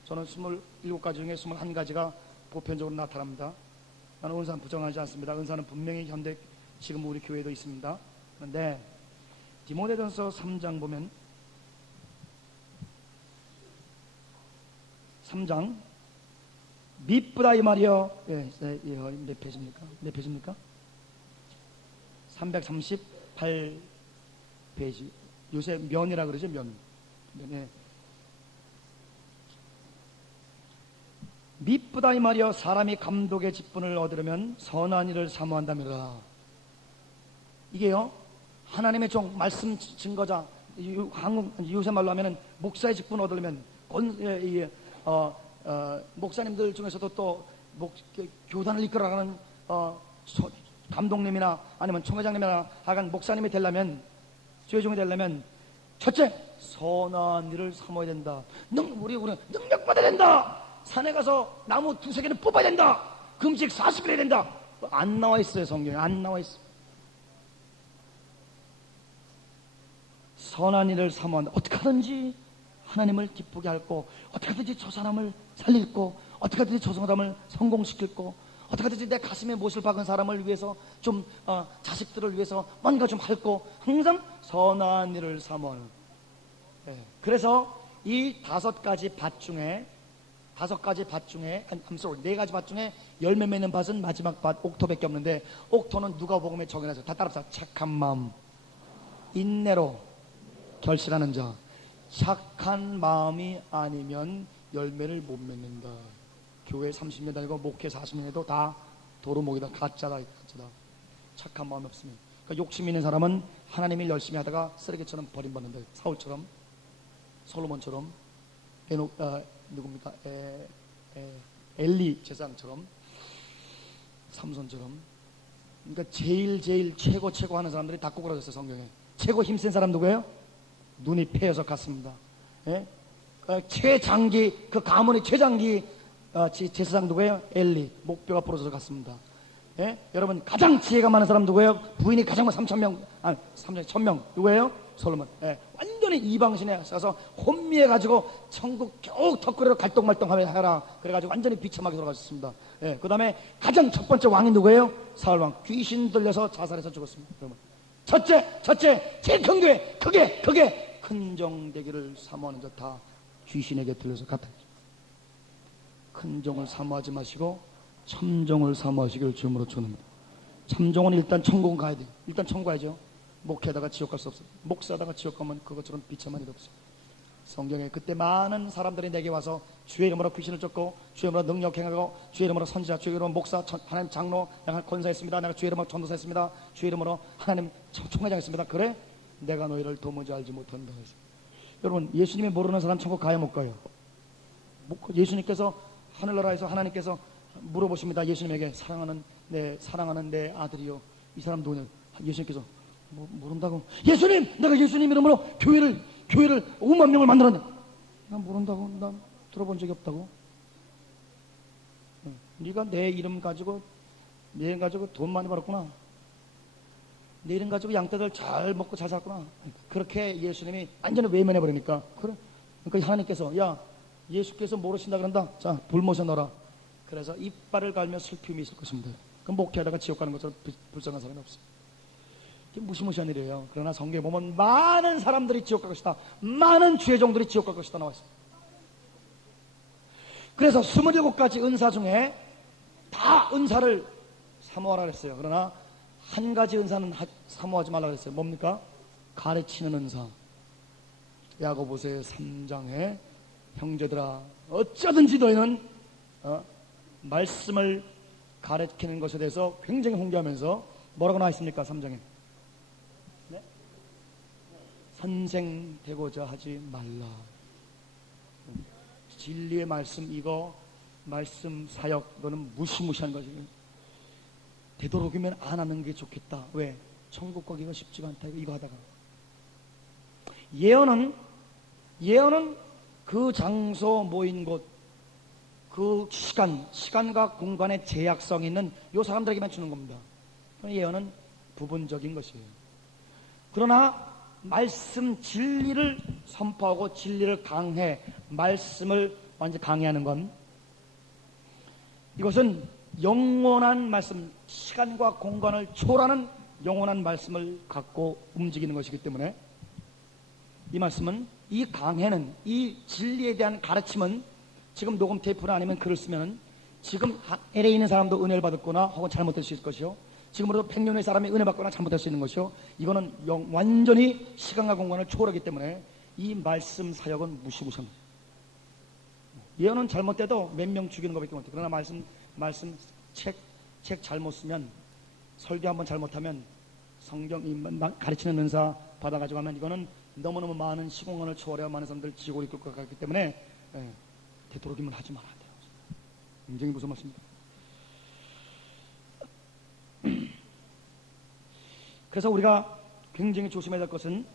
저는 27가지 중에 21가지가 보편적으로 나타납니다. 나는 은사는 부정하지 않습니다. 은사는 분명히 현대 지금 우리 교회도 있습니다. 그런데 디모데전서 3장 보면 3장 미쁘다 이 말이요. 예, 몇 페이지입니까? 몇 페이지입니까? 338페이지. 요새 면이라 그러죠, 면. 예. 미쁘다 이 말이여 사람이 감독의 직분을 얻으려면 선한 일을 사모한다며라. 이게요 하나님의 종 말씀 증거자 한국 요새 말로 하면은 목사의 직분을 얻으려면 목사님들 중에서도 또 교단을 이끌어가는 감독님이나 아니면 총회장님이나 하여간 목사님이 되려면 주의종이 되려면 첫째 선한 일을 사모해야 된다. 우리 능력 받아야 된다. 산에 가서 나무 2-3개는 뽑아야 된다. 금식 40일 해야 된다. 안 나와 있어요. 성경에 안 나와 있어요. 선한 일을 사모한다. 어떻게 하든지 하나님을 기쁘게 할 거, 어떻게 하든지 저 사람을 살릴 거, 어떻게 하든지 저 사람을 성공시킬 거, 어떻게 하든지 내 가슴에 못을 박은 사람을 위해서 좀 자식들을 위해서 뭔가 좀 할 거, 항상 선한 일을 사모하는. 그래서 이 5가지 밭 중에 4가지 밭 중에 열매 맺는 밭은 마지막 밭 옥토밖에 없는데, 옥토는 누가복음에 적용해서 다 따라서 착한 마음, 인내로 결실하는 자. 착한 마음이 아니면 열매를 못 맺는다. 교회 30년 다니고 목회 40년 해도 다 도루묵이다. 가짜다. 착한 마음이 없으면. 그러니까 욕심 있는 사람은 하나님 일 열심히 하다가 쓰레기처럼 버림받는다. 사울처럼, 솔로몬처럼, 누굽니까? 엘리 제사장처럼, 삼손처럼. 그러니까 제일 최고 하는 사람들이 다 꼬꾸라졌어요. 성경에. 최고 힘센 사람 누구예요? 눈이 패여서 갔습니다. 최장기, 그 가문의 최장기 제사장 누구예요? 엘리. 목뼈가 부러져서 갔습니다. 여러분 가장 지혜가 많은 사람 누구예요? 부인이 가장 많은 3,000명, 1,000명 누구예요? 솔로몬. 완전히 이방신에 가서 혼미해가지고 천국 겨우 턱걸이로 갈똥말똥하라 그래가지고 완전히 비참하게 돌아가셨습니다. 그 다음에 가장 첫 번째 왕이 누구예요? 사울왕. 귀신 들려서 자살해서 죽었습니다. 여러분 첫째 제일 큰 교회 그게 큰종되기를 사모하는 자 다 귀신에게 들려서 갔다. 큰종을 사모하지 마시고 참종을 사모하시기를 주님으로 축원합니다. 참종은 일단 천국은 가야 돼요. 일단 천국 가야죠. 목회하다가 지옥 갈 수 없어요. 목사하다가 지옥 가면 그것처럼 비참한 일 없어요. 성경에 그때 많은 사람들이 내게 와서 주의 이름으로 귀신을 쫓고 주의 이름으로 능력 행하고 주의 이름으로 선지자, 주의 이름으로 목사, 하나님 장로 내가 권사했습니다. 내가 주의 이름으로 전도사했습니다. 주의 이름으로 하나님 총회장했습니다. 그래? 내가 너희를 도무지 알지 못한다. 여러분 예수님이 모르는 사람 천국 가야 못 가요. 예수님께서 하늘나라에서 하나님께서 물어보십니다. 예수님에게 사랑하는 내 아들이요 이 사람 누구냐? 예수님께서 모른다고. 예수님, 내가 예수님 이름으로 교회를 5만 명을 만들었네. 난 모른다고. 난 들어본 적이 없다고. 네가 내 이름 가지고 돈 많이 벌었구나. 내 이름 가지고 양떼들 잘 먹고 잘 살구나. 그렇게 예수님이 완전히 외면해 버리니까. 그래. 그러니까 하나님께서 야 예수께서 모르신다 그런다. 자 불 모셔 넣어라. 그래서 이빨을 갈며 슬픔이 있을 것입니다. 그럼 목회하다가 지옥 가는 것처럼 불쌍한 사람이 없어요. 이게 무시무시한 일이에요. 그러나 성경에 보면 많은 사람들이 지옥 갈 것이다. 많은 주의 종들이 지옥 갈 것이다 나와 있어요. 그래서 27가지 은사 중에 다 은사를 사모하라 그랬어요. 그러나 한 가지 은사는 사모하지 말라 그랬어요. 뭡니까? 가르치는 은사. 야고보서 3장에 형제들아 어쩌든지 너희는 말씀을 가르치는 것에 대해서 굉장히 홍조하면서 뭐라고 나와 있습니까? 3장에 네? 선생 되고자 하지 말라. 진리의 말씀 이거 말씀 사역 이거는 무시무시한 거지. 되도록이면 안 하는 게 좋겠다. 왜? 천국 가기가 쉽지가 않다. 이거 하다가 예언은 그 장소 모인 곳, 그 시간과 공간의 제약성 있는 요 사람들에게만 주는 겁니다. 예언은 부분적인 것이에요. 그러나 말씀 진리를 선포하고 진리를 강해 말씀을 완전히 강해하는 건 이것은 영원한 말씀, 시간과 공간을 초월하는 영원한 말씀을 갖고 움직이는 것이기 때문에 이 말씀은 이 강해는 이 진리에 대한 가르침은 지금 녹음 테이프나 아니면 글을 쓰면 지금 LA에 있는 사람도 은혜를 받았거나 혹은 잘못될 수 있을 것이요. 지금으로도 100년의 사람이 은혜 받거나 잘못될 수 있는 것이요. 이거는 완전히 시간과 공간을 초월하기 때문에 이 말씀 사역은 무시무시합니다. 예언은 잘못돼도 몇 명 죽이는 것밖에 못해. 그러나 말씀 책 잘못 쓰면, 설교 한번 잘못하면, 성경 가르치는 은사 받아가지고 하면 이거는 너무너무 많은 시공간을 초월해야 많은 사람들 지옥을 이끌 것 같기 때문에 되도록이면 하지 말아야 돼요. 굉장히 무서운 말씀입니다. 그래서 우리가 굉장히 조심해야 될 것은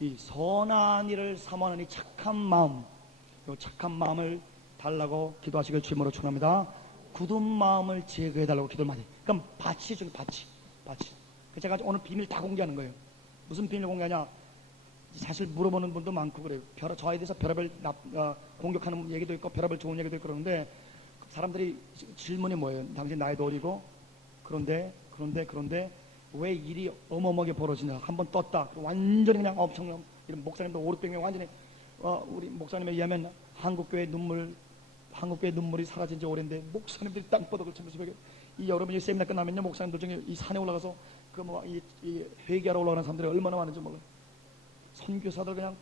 이 선한 일을 사모하는 이 착한 마음, 이 착한 마음을 달라고 기도하시길 주님으로 축원합니다. 굳은 마음을 제거해달라고 기도를 많이 해요. 그럼 밭이 중에 밭이. 제가 오늘 비밀 다 공개하는 거예요. 무슨 비밀 공개하냐? 사실 물어보는 분도 많고 그래요. 저에 대해서 별의별 공격하는 얘기도 있고 별의별 좋은 얘기도 있고 그러는데 사람들이 질문이 뭐예요? 당신 나이도 어리고 그런데 왜 일이 어마어마하게 벌어지냐? 한번 떴다. 완전히 그냥 엄청난 이런 목사님도 5, 600명 완전히 우리 목사님에 의하면 한국교회 눈물이 사라진 지 오랜데 목사님들이 땅바닥을 치면서 이 여러분이 세미나 끝나면요 목사님들 중에 이 산에 올라가서 이 회개하러 올라가는 사람들이 얼마나 많은지 몰라요. 선교사들 그냥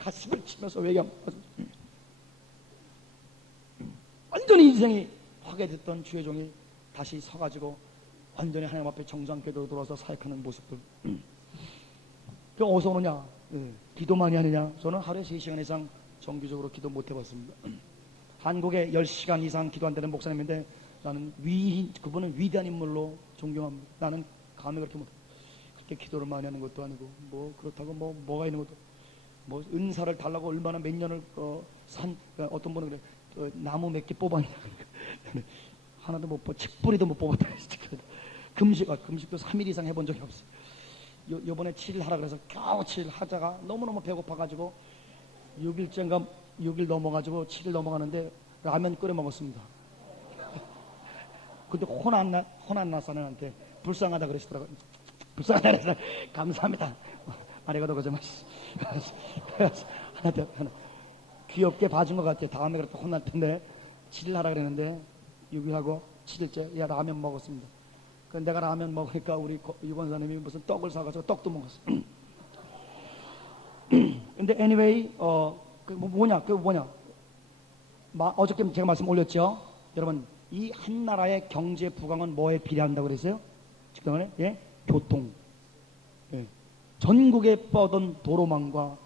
가슴을 치면서 회개합니다. 완전히 인생이 파괴됐던 주의 종이 다시 서가지고 완전히 하나님 앞에 정상궤도로 돌아서 사역하는 모습들. 그 어디서 오느냐? 기도 많이 하느냐? 저는 하루에 3시간 이상 정기적으로 기도 못 해봤습니다. 한국에 10시간 이상 기도 안 되는 목사님인데 나는 그분은 위대한 인물로 존경합니다. 나는 감히 그렇게 기도를 많이 하는 것도 아니고 그렇다고 뭐가 있는 것도 은사를 달라고 얼마나 몇 년을 어떤 분은 그래 나무 몇 개 뽑았냐 하나도 못 뽑아 책뿌리도 못 뽑았다. 금식도 3일 이상 해본 적이 없어요. 요번에 7일 하라 그래서 겨우 7일 하다가 너무너무 배고파가지고 6일 넘어가지고 7일 넘어가는데 라면 끓여 먹었습니다. 근데 혼 안 났어 나한테. 불쌍하다 그러시더라고요. 불쌍하다 그래서 감사합니다. 아래가도 거짓말이지. 하나 귀엽게 봐준 것 같아요. 다음에 그렇게 혼날 텐데 7일 하라 그랬는데 6일하고 7일째 야 라면 먹었습니다. 그 내가 라면 먹으니까 우리 유권사님이 무슨 떡을 사가지고 떡도 먹었어. 근데 anyway 어저께 제가 말씀 올렸죠. 여러분 이 한 나라의 경제 부강은 뭐에 비례한다고 그랬어요? 직장에 교통. 전국에 뻗은 도로망과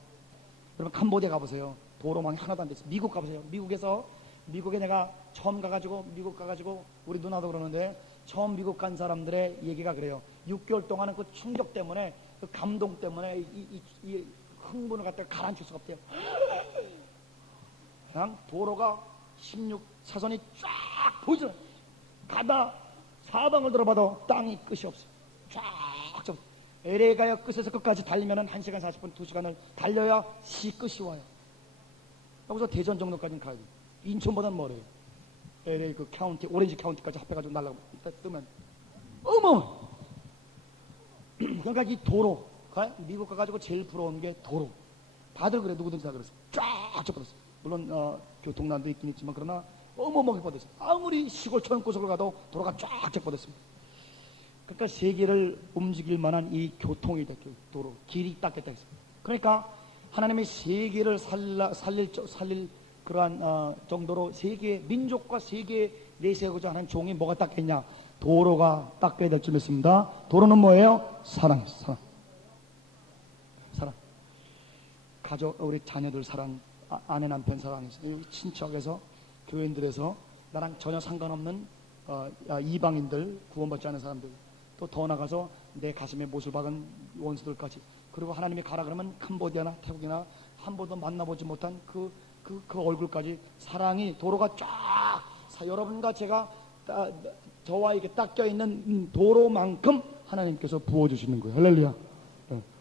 여러분 캄보디아 가보세요. 도로망이 하나도 안 됐어요. 미국 가보세요. 미국에 내가 처음 가가지고 우리 누나도 그러는데 처음 미국 간 사람들의 얘기가 그래요. 6개월 동안은 그 충격 때문에 그 감동 때문에 이 흥분을 갖다가 가라앉힐 수가 없대요. 그냥 도로가 16차선이 쫙 보이잖아요. 가다 사방을 들어봐도 땅이 끝이 없어요. 쫙 LA 가요. 끝에서 끝까지 달리면 1시간 40분 2시간을 달려야 끝이 와요. 여기서 대전 정도까지는 가야 돼요. 인천보다는 멀어요. LA 그 카운티 오렌지 카운티까지 합해가지고 날라가 뜨면 어머. 그러니까 이 도로 미국 가가지고 제일 부러운 게 도로. 다들 그래. 누구든지 다 그랬어요. 쫙 뻗었어요. 물론 교통난도 있긴 있지만 그러나 어마어마하게 뻗었어요. 아무리 시골처럼 구석을 가도 도로가 쫙 뻗었습니다. 그러니까 세계를 움직일 만한 이 교통이 됐죠. 도로 길이 닦였다 했어요. 그러니까 하나님이 세계를 살릴 그러한 정도로 세계 민족과 세계에 내세우고자 하는 종이 뭐가 닦였냐? 도로가 닦여야 될 줄 믿습니다. 도로는 뭐예요? 사랑. 가족, 우리 자녀들 사랑, 아내 남편 사랑해서 친척에서 교인들에서 나랑 전혀 상관없는 이방인들, 구원받지 않은 사람들, 또 더 나가서 내 가슴에 못을 박은 원수들까지, 그리고 하나님이 가라 그러면 캄보디아나 태국이나 한 번도 만나보지 못한 그 얼굴까지 사랑이 도로가 쫙 여러분과 제가 저와 이렇게 닦여 있는 도로만큼 하나님께서 부어주시는 거예요. 할렐루야.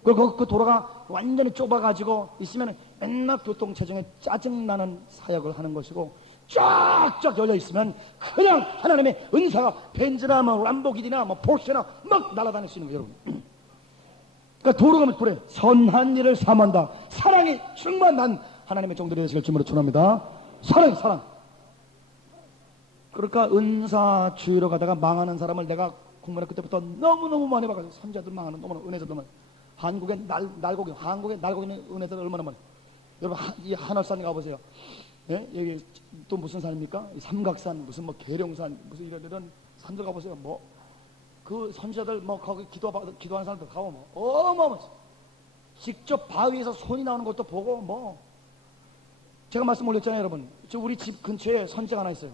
그리고 그 도로가 완전히 좁아가지고 있으면 맨날 교통체증에 짜증나는 사역을 하는 것이고, 쫙쫙 열려 있으면 그냥 하나님의 은사가 벤츠나 람보기니나 포르쉐나 막 날아다닐 수 있는 거예요, 여러분. 그러니까 도로가 그래. 선한 일을 사모한다. 사랑이 충만한 하나님의 종들이 되시길 주님으로 축원합니다. 사랑. 그러니까 은사 주의로 가다가 망하는 사람을 내가 국문학 그때부터 너무너무 많이 봐가지고 선자들 망하는 너무나 은혜자들 많이. 한국의 날고기, 한국의 날고기 있는 은혜자들 얼마나 많아요. 여러분 이 한월산 가보세요. 예? 여기 또 무슨 산입니까? 삼각산, 무슨 뭐 계룡산, 무슨 이런 산들 가보세요. 뭐 그 선자들 뭐 거기 기도하는 사람들 가보면 어마어마. 직접 바위에서 손이 나오는 것도 보고 뭐 제가 말씀 올렸잖아요, 여러분. 저 우리 집 근처에 선지가 하나 있어요.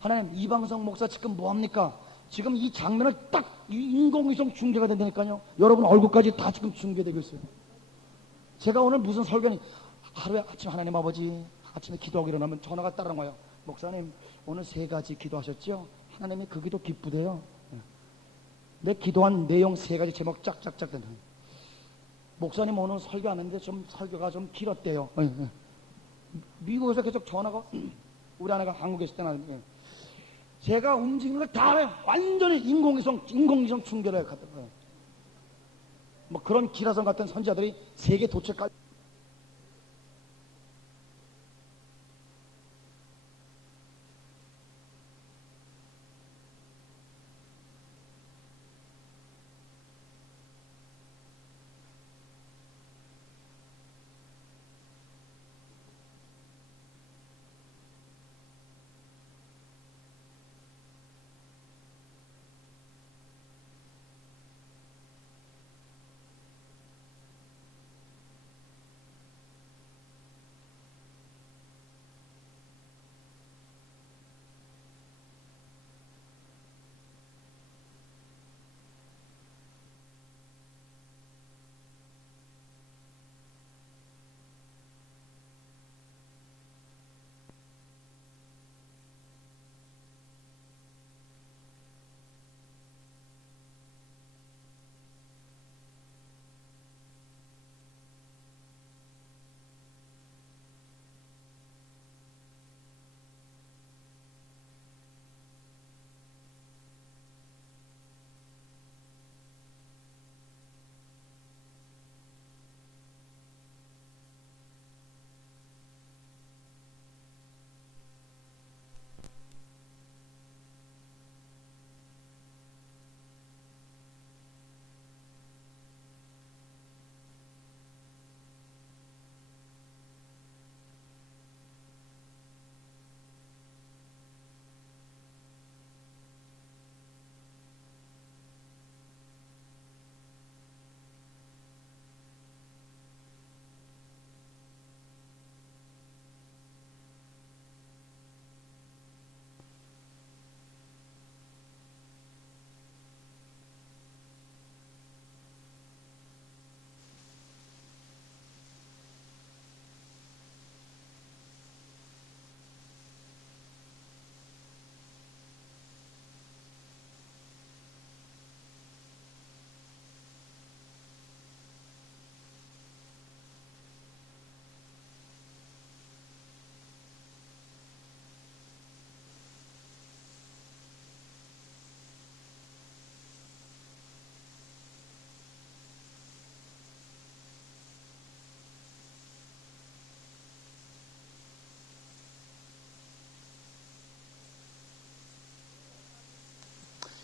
하나님, 이방성 목사 지금 뭐합니까? 지금 이 장면을 딱 인공위성 중계가 된다니까요. 여러분 얼굴까지 다 지금 중계되고 있어요. 제가 오늘 무슨 설교니, 하루에 아침 하나님 아버지, 아침에 기도하고 일어나면 전화가 따라온 거예요. 목사님, 오늘 3가지 기도하셨죠? 하나님이 그 기도 기쁘대요. 내 기도한 내용 3가지 제목 짝짝짝 된다. 목사님 오늘 설교하는데 좀 설교가 좀 길었대요. 미국에서 계속 전화가, 우리 아내가 한국에 있을 때는 제가 움직이는 걸 다 알아요. 완전히 인공위성 충격을 갖다. 뭐 그런 기라성 같은 선자들이 세계 도처까지.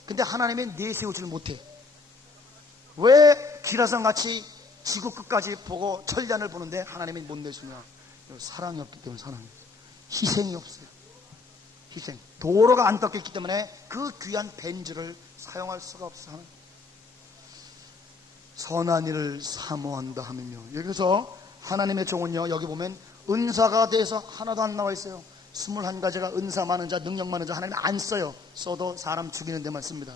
근데 하나님이 내세우지를 못해. 왜 기라성같이 지구 끝까지 보고 천년을 보는데 하나님이 못 내주냐? 사랑이 없기 때문에. 사랑이, 희생이 없어요. 희생. 도로가 안 닦였기 때문에 그 귀한 벤즈를 사용할 수가 없어. 하나님. 선한 일을 사모한다 하면요, 여기서 하나님의 종은요, 여기 보면 은사가 돼서 하나도 안 나와 있어요. 21가지가 은사 많은 자, 능력 많은 자 하나님 안 써요. 써도 사람 죽이는 데만 씁니다.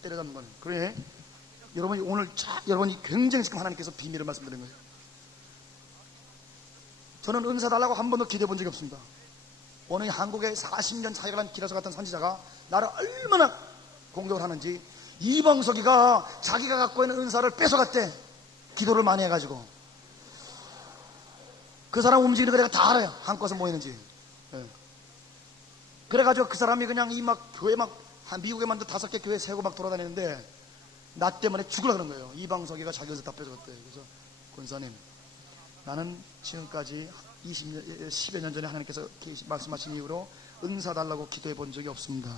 때려잡는 거는. 그래, 여러분이 오늘 여러분이 굉장히 지금 하나님께서 비밀을 말씀드린 거예요. 저는 은사 달라고 한 번도 기대해 본 적이 없습니다. 오늘 한국에 40년 차이가 난 기라서 같은 선지자가 나를 얼마나 공격을 하는지, 이방석이가 자기가 갖고 있는 은사를 뺏어갔대. 기도를 많이 해가지고. 그 사람 움직이는 거 내가 다 알아요. 한껏에 뭐 있는지. 그래가지고 그 사람이 그냥 교회 미국에만 5개 교회 세고 막 돌아다니는데 나 때문에 죽으라 그런 거예요. 이방석이가 자기 은사 다 뺏어갔대. 그래서 권사님, 나는 지금까지 10여 년 전에 하나님께서 말씀하신 이후로 은사 달라고 기도해 본 적이 없습니다.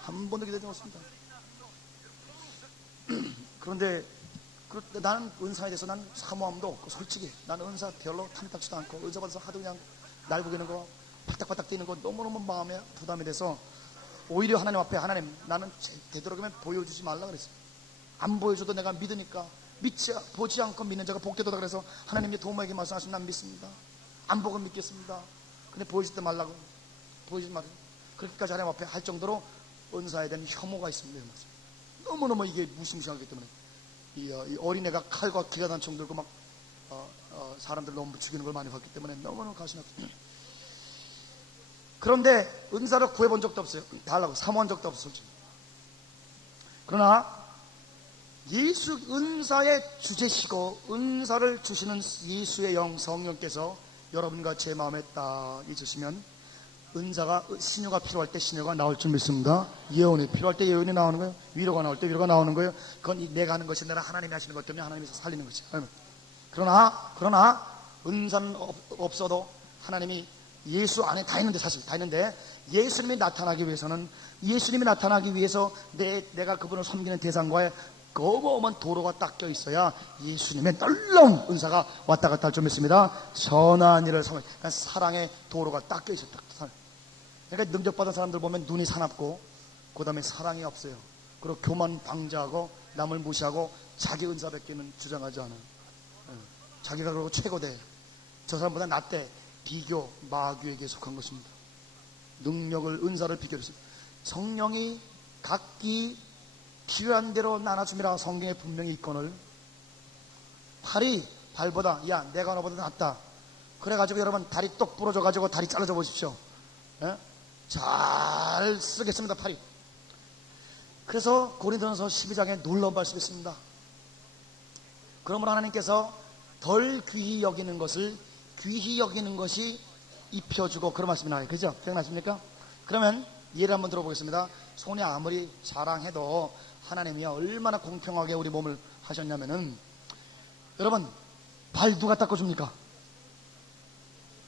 한 번도 기도해 본 적 없습니다. 그런데 나는 은사에 대해서 난 사모함도 없고, 솔직히 나는 은사 별로 탐탁지도 않고, 은사 받아서 하도 그냥 날보기는 거, 바닥바닥 뛰는 거 너무너무 마음에 부담이 돼서 오히려 하나님 앞에, 하나님 나는 되도록이면 보여주지 말라 그랬어요. 안 보여줘도 내가 믿으니까, 보지 않고 믿는 자가 복되도다 그래서 하나님이 도움에게 말씀하시면 난 믿습니다. 안 보고 믿겠습니다. 근데 보여줄 때 말라고, 보여주지 말라고, 그렇게까지 하나님 앞에 할 정도로 은사에 대한 혐오가 있습니다. 너무너무 이게 무시무시하기 때문에 이 어린애가 칼과 기가단총 들고 막 사람들 너무 죽이는 걸 많이 봤기 때문에 너무너무 가시나. 그런데 은사를 구해본 적도 없어요. 달라고 사모한 적도 없어요. 그러나 예수 은사의 주제시고 은사를 주시는 예수의 영 성령께서 여러분과 제 마음에 딱 있으시면 은사가, 신유가 필요할 때 신유가 나올 줄 믿습니다. 예언이 필요할 때 예언이 나오는 거예요. 위로가 나올 때 위로가 나오는 거예요. 그건 내가 하는 것이 아니라 하나님이 하시는 것 때문에 하나님이 살리는 거지. 그러나 은사는 없어도 하나님이 예수 안에 다 있는데, 사실 다 있는데, 예수님이 나타나기 위해서 내가 그분을 섬기는 대상과의 그 어마어마한 도로가 딱 껴 있어야 예수님의 놀라운 은사가 왔다 갔다 할 줄 믿습니다. 선한 일을 그러니까 사랑의 도로가 딱 껴 있었다. 그러니까 능력받은 사람들 보면 눈이 사납고, 그 다음에 사랑이 없어요. 그리고 교만 방자하고, 남을 무시하고, 자기 은사 뵙기는 주장하지 않아요. 자기가 그러고 최고대, 저 사람보다 낫대, 비교, 마귀에게 속한 것입니다. 능력을, 은사를 비교했어요. 성령이 각기 필요한 대로 나눠줌이라 성경에 분명히 있거늘, 팔이 발보다, 야 내가 너보다 낫다, 그래가지고 여러분 다리 똑 부러져가지고 다리 잘라줘 보십시오. 예? 잘 쓰겠습니다. 팔이. 그래서 고린도전서 12장에 놀라운 말씀이 있습니다. 그러므로 하나님께서 덜 귀히 여기는 것을 귀히 여기는 것이 입혀주고, 그런 말씀이 나와요. 그죠? 기억나십니까? 그러면 예를 한번 들어보겠습니다. 손이 아무리 자랑해도 하나님이 얼마나 공평하게 우리 몸을 하셨냐면은, 여러분 발 누가 닦아줍니까?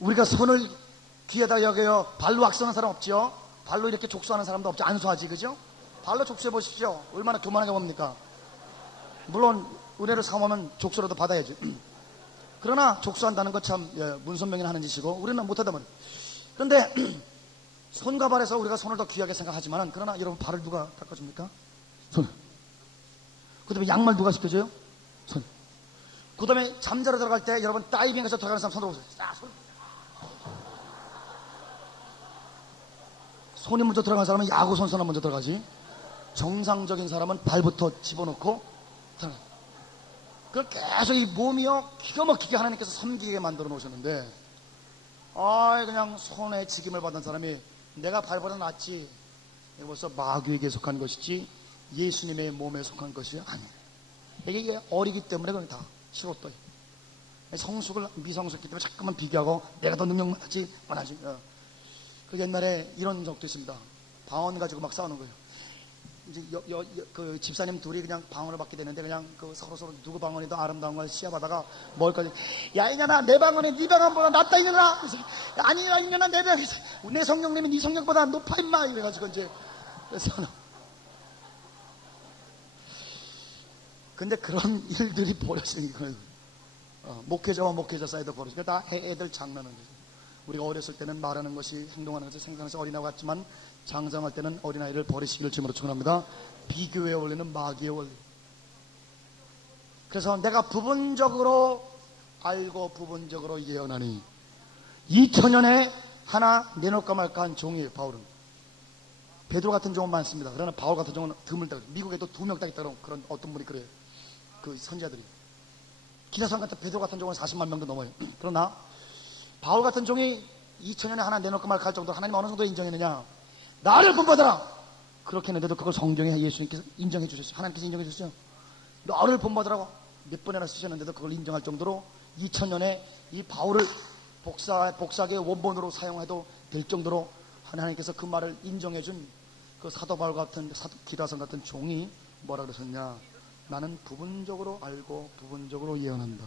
우리가 손을 귀하다 여겨요. 발로 악수하는 사람 없죠? 발로 이렇게 족수하는 사람도 없죠? 안수하지, 그죠? 발로 족수해 보십시오. 얼마나 교만하게 봅니까? 물론 은혜를 사모하면 족수라도 받아야죠. 그러나 족수한다는 거 참 문선명이 하는 짓이고 우리는 못하다 보니. 그런데 손과 발에서 우리가 손을 더 귀하게 생각하지만, 그러나 여러분 발을 누가 닦아줍니까? 손. 그 다음에 양말 누가 시켜줘요? 손. 그 다음에 잠자러 들어갈 때 여러분 다이빙에서 들어가는 사람 손 들어보세요. 손. 손이 먼저 들어간 사람은 야구 선수나 먼저 들어가지, 정상적인 사람은 발부터 집어넣고 들어가. 그 계속 이 몸이요 기가 막히게 하나님께서 섬기게 만들어 놓으셨는데, 그냥 손에 직임을 받은 사람이 내가 발보다 낫지, 이거 벌써 마귀에게 속한 것이지 예수님의 몸에 속한 것이 아니에요. 이게 어리기 때문에 그냥 다 싫었어요. 성숙을 미성숙했기 때문에 자꾸만 비교하고 내가 더 능력 많지 원하지. 그 옛날에 이런 적도 있습니다. 방언 가지고 막 싸우는 거예요. 이제 그 집사님 둘이 그냥 방언을 받게 되는데, 그냥 그 서로 누구 방언이 더 아름다운 걸 시합하다가 뭘까지, 야 이년아 내 방언이 네 방언보다 낫다 이년아. 아니야 이년아 내 성령님이 네 성령보다 높아 임마. 이래가지고 이제 그래서 근데 그런 일들이 벌어지니까 목회자와 목회자 사이도 벌어지니까 다 애들 장난하는 거죠. 우리가 어렸을 때는 말하는 것이, 행동하는 것이 생각해서 어린아이 같지만 장성할 때는 어린아이를 버리시기를 주님으로 축원합니다. 비교의 원리는 마귀의 원리. 그래서 내가 부분적으로 알고 부분적으로 예언하니, 2000년에 하나 내놓을까 말까 한 종이에요. 바울은. 베드로 같은 종은 많습니다. 그러나 바울 같은 종은 드물다. 미국에도 2명 딱 있다고 그런 어떤 분이 그래요. 그 선지자들이. 기사상 같은 베드로 같은 종은 40만 명도 넘어요. 그러나 바울 같은 종이 2000년에 하나 내놓을까 말까 할 정도로 하나님 어느 정도 인정했느냐, 나를 본받아라. 그렇게 했는데도 그걸 성경에 예수님께서 인정해 주셨어요. 하나님께서 인정해 주셨어요. 너를 본받으라고 몇 번이나 쓰셨는데도 그걸 인정할 정도로 2000년에 이 바울을 복사의 원본으로 사용해도 될 정도로 하나님께서 그 말을 인정해 준 그 사도 바울 같은, 사도 기라성 같은 종이 뭐라 그러셨냐, 나는 부분적으로 알고 부분적으로 예언한다.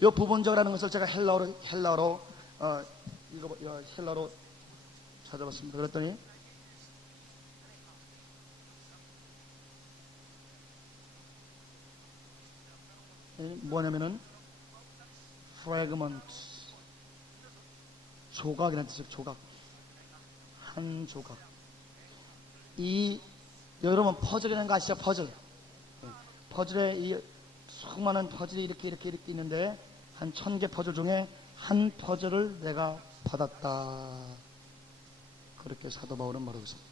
이 부분적이라는 것을 제가 헬라어로 찾아봤습니다. 그랬더니 뭐냐면은 fragment, 조각이라는 뜻이에요. 조각, 한 조각. 이 여러분 퍼즐이라는 거 아시죠? 퍼즐. 퍼즐에 이 수많은 퍼즐이 이렇게 있는데 한 1000개 퍼즐 중에 한 퍼즐을 내가 받았다. 그렇게 사도 바울은 말하고 있습니다.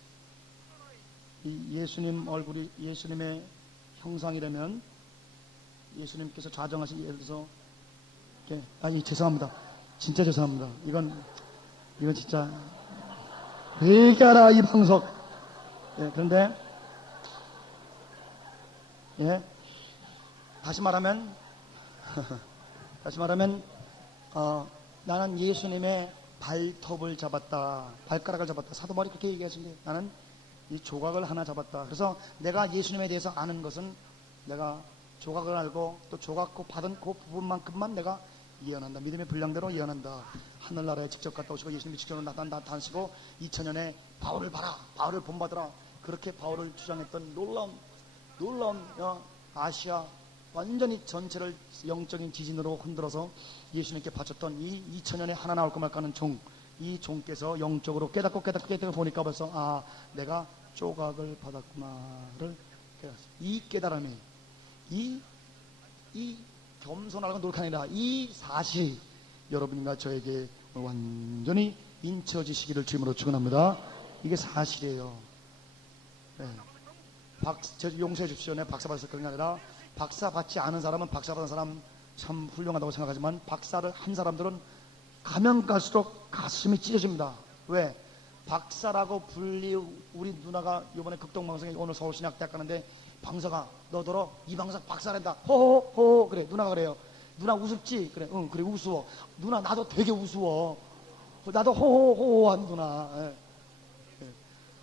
이 예수님 얼굴이 예수님의 형상이라면 예수님께서 좌정하신 예를 들어서 이렇게, 아니 죄송합니다. 진짜 죄송합니다. 이건 진짜 회개하라 이 방석. 예, 그런데 예, 다시 말하면 나는 예수님의 발톱을 잡았다, 발가락을 잡았다. 사도 바울이 그렇게 얘기하시는데 나는 이 조각을 하나 잡았다. 그래서 내가 예수님에 대해서 아는 것은 내가 조각을 알고 또 조각고 받은 그 부분만큼만 내가 예언한다. 믿음의 분량대로 예언한다. 하늘나라에 직접 갔다 오시고 예수님이 직접 나타나시고 2000년에 바울을 봐라, 바울을 본받으라. 그렇게 바울을 주장했던 놀라운 아시아 완전히 전체를 영적인 지진으로 흔들어서 예수님께 바쳤던 이 2000년에 하나 나올까 말까 하는 이 종께서 영적으로 깨닫고 보니까 벌써 내가 조각을 받았구나를 깨닫습니다. 이 깨달음이 이 겸손하고 노력하는 게 아니라 이 사실이 여러분과 저에게 완전히 인쳐지시기를 주님으로 축원합니다. 이게 사실이에요. 네. 용서해 주십시오. 내 박사 받아서 그런 게 아니라 박사 받지 않은 사람은 박사 받은 사람 참 훌륭하다고 생각하지만 박사를 한 사람들은 가면 갈수록 가슴이 찢어집니다. 왜? 박사라고 우리 누나가 이번에 극동방송에 오늘 서울신학대학 가는데 방사가 너더러 이 방사 박사란다. 호호호 그래. 누나가 그래요. 누나 우습지? 그래. 응 그래 우스워. 누나 나도 되게 우스워. 나도 호호호호한 누나. 예. 예.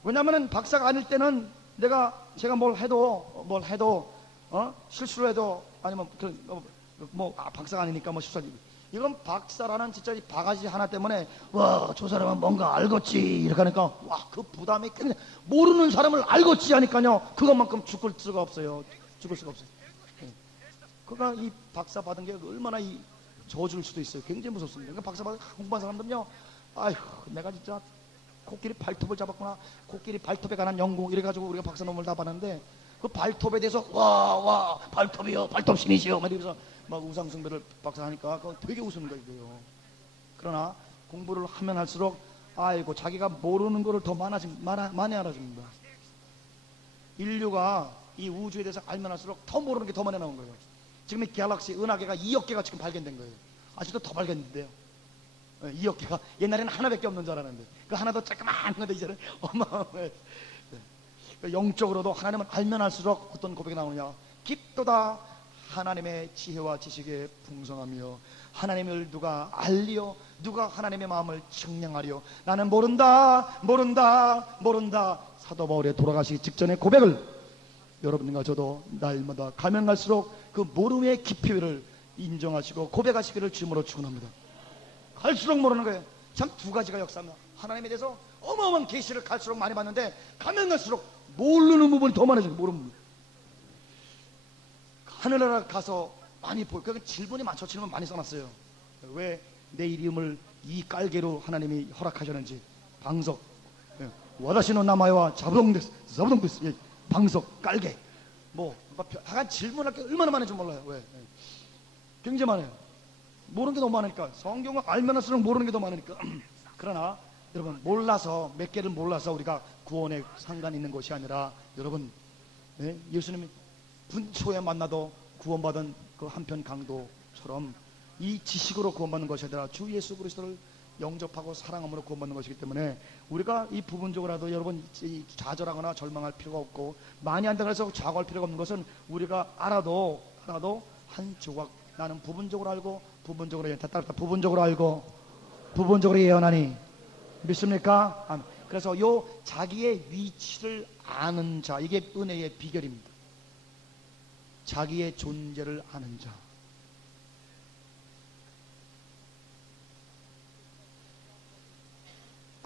왜냐면은 박사가 아닐 때는 제가 뭘 해도 실수를 해도 아니면 박사가 아니니까 실수하지. 이건 박사라는 진짜 이 바가지 하나 때문에 와 저 사람은 뭔가 알겠지 이렇게 하니까 와 그 부담이 그냥 모르는 사람을 알겠지 하니까요 그것만큼 죽을 수가 없어요. 예. 그러니까 이 박사 받은 게 얼마나 저줄 수도 있어요. 굉장히 무섭습니다. 그러니까 박사 받은 공부한 사람들은요 아휴 내가 진짜 코끼리 발톱을 잡았구나. 코끼리 발톱에 관한 연구 이래가지고 우리가 박사 논문을 다 봤는데 그 발톱에 대해서 와 발톱이요 발톱신이시요 막 이러면서 막 우상숭배를 박사하니까 그거 되게 웃는 거예요. 그러나 공부를 하면 할수록 아이고 자기가 모르는 거를 더 많이 알아줍니다. 인류가 이 우주에 대해서 알면 할수록 더 모르는 게 더 많이 나온 거예요. 지금 이 갤럭시 은하계가 2억 개가 지금 발견된 거예요. 아직도 더 발견된대요. 2억 개가 옛날에는 하나밖에 없는 줄 알았는데 그 하나도 조그마한 건데 이제는 어마어마해. 영적으로도 하나님을 알면 할수록 어떤 고백이 나오느냐 깊도다 하나님의 지혜와 지식에 풍성하며 하나님을 누가 알리요 누가 하나님의 마음을 측량하리요 나는 모른다 사도 바울의 돌아가시기 직전의 고백을 여러분과 저도 날마다 가면 갈수록 그 모름의 깊이를 인정하시고 고백하시기를 주님으로 축원합니다. 갈수록 모르는 거예요. 참 두 가지가 역사입니다. 하나님에 대해서 어마어마한 계시를 갈수록 많이 받는데 가면 갈수록 모르는 부분이 더 많아져요. 모르는 부분. 하늘나라 가서 많이 보여. 그러니까 질문이 많죠. 질문 많이 써놨어요. 왜 내 이름을 이 깔개로 하나님이 허락하셨는지 방석 와다시노 나마와 자부동데스 방석 깔개 하간 질문할 게 얼마나 많은지 몰라요. 왜? 굉장히 많아요. 모르는 게 너무 많으니까 성경을 알면 할수록 모르는 게 더 많으니까 그러나 여러분 몰라서 몇 개를 몰라서 우리가 구원에 상관 있는 것이 아니라 여러분 예수님이 분초에 만나도 구원받은 그 한편 강도처럼 이 지식으로 구원받는 것이 아니라 주 예수 그리스도를 영접하고 사랑함으로 구원받는 것이기 때문에 우리가 이 부분적으로라도 여러분 좌절하거나 절망할 필요가 없고 많이 안다고 해서 좌고할 필요가 없는 것은 우리가 알아도 한 조각 나는 부분적으로 알고 부분적으로 부분적으로 알고 부분적으로 예언하니 믿습니까? 그래서 요 자기의 위치를 아는 자 이게 은혜의 비결입니다. 자기의 존재를 아는 자.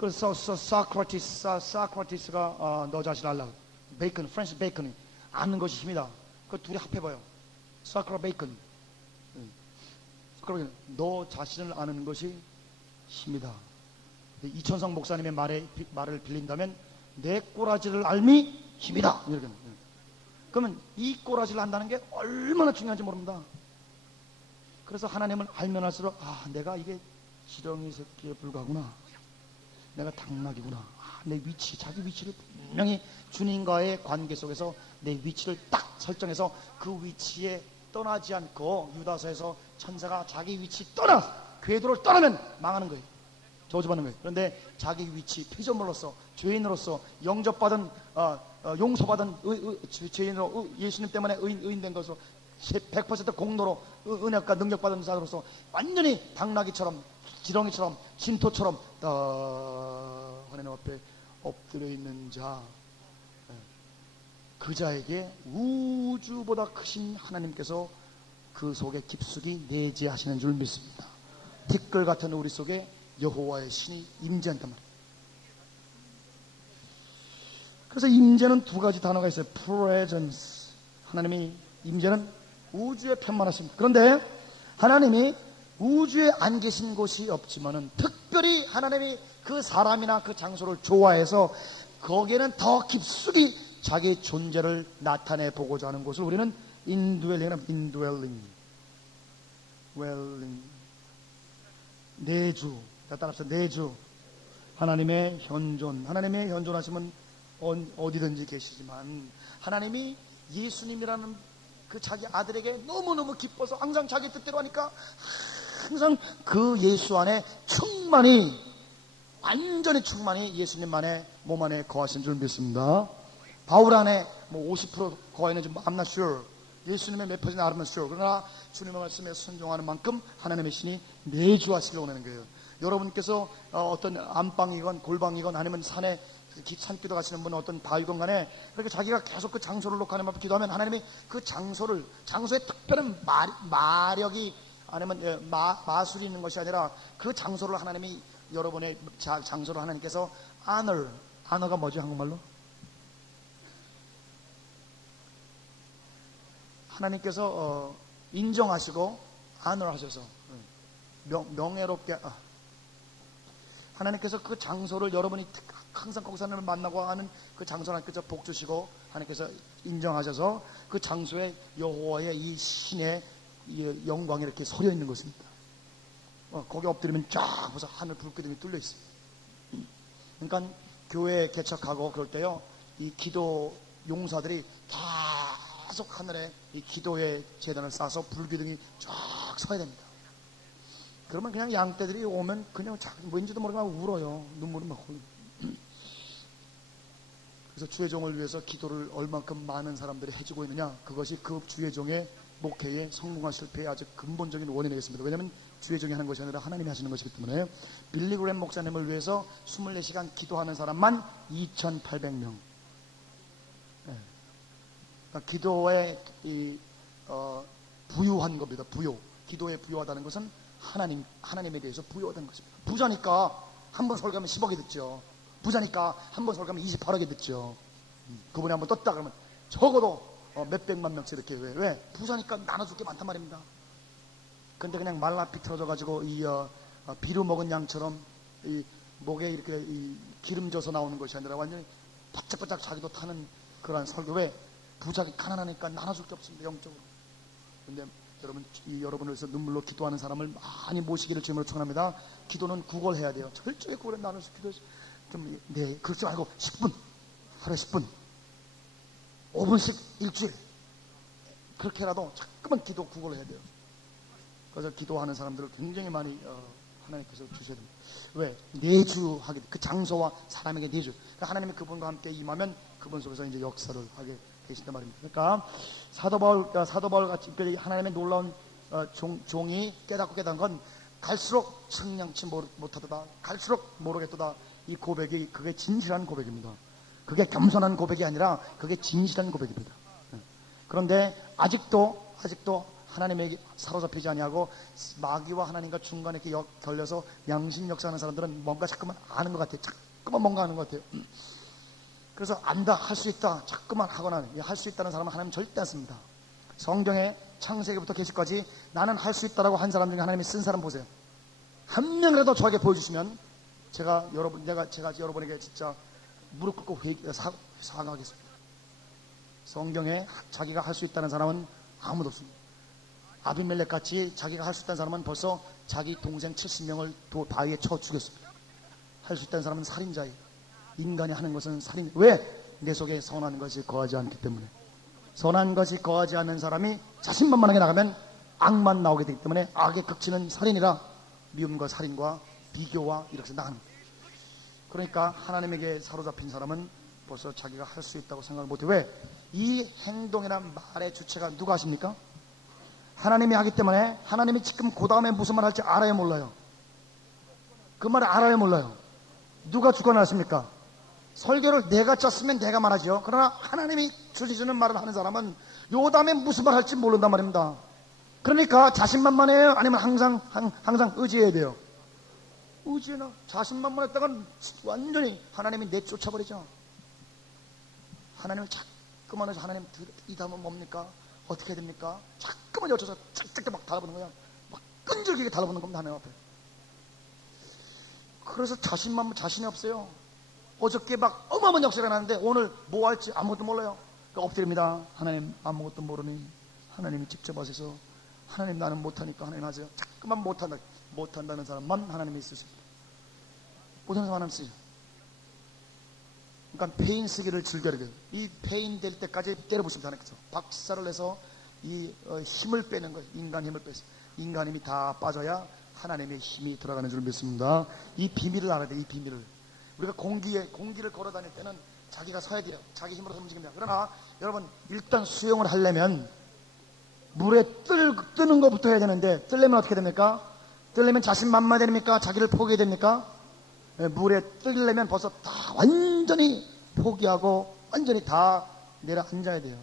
그래서 사크라티스가 너 자신 알라. 베이컨, 프랜시스 베이컨이 아는 것이 힘이다. 그 둘이 합해봐요. 사크라 베이컨. 너 자신을 아는 것이 힘이다. 이천성 목사님의 말을 빌린다면 내 꼬라지를 알미 힘이다. 이렇게. 그러면 이 꼬라지를 안다는 게 얼마나 중요한지 모릅니다. 그래서 하나님을 알면 할수록 내가 이게 지렁이 새끼에 불과구나. 내가 당나귀구나. 내 위치, 자기 위치를 분명히 주님과의 관계 속에서 내 위치를 딱 설정해서 그 위치에 떠나지 않고 유다서에서 천사가 자기 위치 궤도를 떠나면 망하는 거예요. 저주받는 거예요. 그런데 자기 위치, 피조물로서, 죄인으로서 영접받은 용서받은 죄인으로 예수님 때문에 의인된 것으로 100% 공로로 은혜과 능력받은 자로서 완전히 당나귀처럼 지렁이처럼 진토처럼 하나님 앞에 엎드려 있는 자, 그 자에게 우주보다 크신 하나님께서 그 속에 깊숙이 내재하시는 줄 믿습니다. 티끌 같은 우리 속에 여호와의 신이 임재한단 말이에요. 그래서 임재는 두 가지 단어가 있어요. presence. 하나님이 임재는 우주에 편만하십니다. 그런데 하나님이 우주에 안 계신 곳이 없지만은 특별히 하나님이 그 사람이나 그 장소를 좋아해서 거기에는 더 깊숙이 자기 존재를 나타내 보고자 하는 곳을 우리는 indwelling. 내주. 따라서 내주. 하나님의 현존. 하나님의 현존하시면 어디든지 계시지만 하나님이 예수님이라는 그 자기 아들에게 너무너무 기뻐서 항상 자기 뜻대로 하니까 항상 그 예수 안에 완전히 충만히 예수님 안에 몸 안에 거하신 줄 믿습니다. 바울 안에 50% 거하는지 I'm not sure. 예수님의 몇 퍼센트 알면 sure. 그러나 주님의 말씀에 순종하는 만큼 하나님의 신이 내주하시길 원하는 거예요. 여러분께서 어떤 안방이건 골방이건 아니면 산에 산기도 가시는 분은 어떤 바위건 간에 그렇게 자기가 계속 그 장소를 놓고 하나님 앞에 기도하면 하나님이 그 장소의 특별한 마력이 아니면 마술이 있는 것이 아니라 그 장소를 하나님이 여러분의 장소를 하나님께서 honor가 뭐지 한국말로? 하나님께서 인정하시고 honor 하셔서 명예롭게 하나님께서 그 장소를 여러분이 항상 거기서 하나님을 만나고 하는 그 장소를 하나님께서 복 주시고 하나님께서 인정하셔서 그 장소에 여호와의 이 신의 이 영광이 이렇게 서려 있는 것입니다. 거기 엎드리면 쫙 보서 하늘 불기둥이 뚫려 있어요. 그러니까 교회 개척하고 그럴 때요, 이 기도 용사들이 계속 하늘에 이 기도의 재단을 쌓아서 불기둥이 쫙 서야 됩니다. 그러면 그냥 양떼들이 오면 그냥 왠지도 모르게 막 울어요. 눈물이 막 흘러요. 그래서 주의 종을 위해서 기도를 얼만큼 많은 사람들이 해주고 있느냐, 그것이 그 주의 종의 목회의 성공과 실패의 아주 근본적인 원인이겠습니다. 왜냐하면 주의 종이 하는 것이 아니라 하나님이 하시는 것이기 때문에. 빌리 그램 목사님을 위해서 24시간 기도하는 사람만 2,800명. 그러니까 기도에 부유한 겁니다. 기도에 부유하다는 것은 하나님에 대해서 부유하다는 것입니다. 부자니까 한 번 설교하면 10억이 듣죠. 부자니까 한 번 설교하면 28억이 듣죠. 그분이 한 번 떴다 그러면 적어도 몇백만 명씩 이렇게. 왜? 부자니까 나눠줄 게 많단 말입니다. 근데 그냥 말라피 틀어져가지고 비루 먹은 양처럼 이 목에 이렇게 이 기름 져서 나오는 것이 아니라 완전히 바짝바짝 자기도 타는 그러한 설교. 왜? 부자가 가난하니까 나눠줄 게 없습니다. 영적으로. 근데 여러분을 위해서 눈물로 기도하는 사람을 많이 모시기를 주님으로 축원합니다. 기도는 구걸해야 돼요. 철저히 구걸해. 나눠서 기도해서 그렇지 말고 10분, 하루에 10분, 5분씩 일주일, 그렇게라도 자꾸만 기도 구걸을 해야 돼요. 그래서 기도하는 사람들을 굉장히 많이 하나님께서 주셔야 됩니다. 왜? 내주하게, 그 장소와 사람에게 내주. 그러니까 하나님이 그분과 함께 임하면 그분 속에서 이제 역사를 하게 계신단 말입니다. 그러니까 사도 바울 같이 특별히 하나님의 놀라운 종이 깨닫는 건 갈수록 청량치 못하도다, 갈수록 모르겠도다. 이 고백이 그게 진실한 고백입니다. 그게 겸손한 고백이 아니라 그게 진실한 고백입니다. 그런데 아직도 하나님에게 사로잡히지 아니하고 마귀와 하나님과 중간에 이렇게 걸려서 양심 역사하는 사람들은 뭔가 자꾸만 아는 것 같아요. 자꾸만 뭔가 아는 것 같아요. 그래서 안다, 할 수 있다, 자꾸만 하거나 할 수 있다는 사람은 하나님 절대 안 씁니다. 성경에 창세기부터 계시까지 나는 할 수 있다라고 한 사람 중에 하나님이 쓴 사람 보세요. 한 명이라도 저에게 보여주시면 제가 여러분에게 진짜 무릎 꿇고 사과하겠습니다. 성경에 자기가 할 수 있다는 사람은 아무도 없습니다. 아비멜렉 같이 자기가 할 수 있다는 사람은 벌써 자기 동생 70명을 바위에 쳐 죽였습니다. 할 수 있다는 사람은 살인자예요. 인간이 하는 것은 살인. 왜? 내 속에 선한 것이 거하지 않기 때문에. 선한 것이 거하지 않는 사람이 자신만만하게 나가면 악만 나오게 되기 때문에 악의 극치는 살인이라 미움과 살인과 비교와 이렇게 나가는 거예요. 그러니까 하나님에게 사로잡힌 사람은 벌써 자기가 할 수 있다고 생각을 못해. 왜? 이 행동이나 말의 주체가 누가 하십니까? 하나님이 하기 때문에 하나님이 지금 그 다음에 무슨 말 할지 알아요 몰라요? 그 말을 알아요 몰라요? 누가 주관하십니까? 설교를 내가 짰으면 내가 말하죠. 그러나 하나님이 주시는 말을 하는 사람은 요 다음에 무슨 말 할지 모른단 말입니다. 그러니까 자신만만해요? 아니면 항상 의지해야 돼요? 의지나 자신만만했다가 완전히 하나님이 내쫓아버리죠. 하나님을 자꾸만 해서 하나님 이 다음은 뭡니까? 어떻게 해야 됩니까? 자꾸만 여쭤서 짝짝짝 막 달아보는 거야. 막 끈질기게 달아보는 겁니다. 하나님 앞에. 그래서 자신이 없어요. 어저께 막 어마어마한 역사가 나는데 오늘 뭐 할지 아무것도 몰라요. 그러니까 엎드립니다. 하나님 아무것도 모르니 하나님이 직접 하셔서 하나님 나는 못하니까 하나님 하세요. 자꾸만 못한다는 사람만 하나님이 쓰십니다. 못하는 사람 하나님 쓰요. 그러니까 페인 쓰기를 즐겨야 돼요. 이 페인 될 때까지 때려부십니다. 하나님께서 박살을 내서 이 힘을 빼는 거예요. 인간 힘을 빼서 인간 힘이 다 빠져야 하나님의 힘이 들어가는 줄 믿습니다. 이 비밀을 알아야 돼요. 이 비밀을. 우리가 공기를 걸어 다닐 때는 자기가 서야 돼요. 자기 힘으로 움직입니다. 그러나 여러분 일단 수영을 하려면 물에 뜨는 것부터 해야 되는데 뜨려면 어떻게 됩니까? 뜨려면 자신만만해야 됩니까? 자기를 포기해야 됩니까? 물에 뜨려면 벌써 다 완전히 포기하고 완전히 다 내려앉아야 돼요.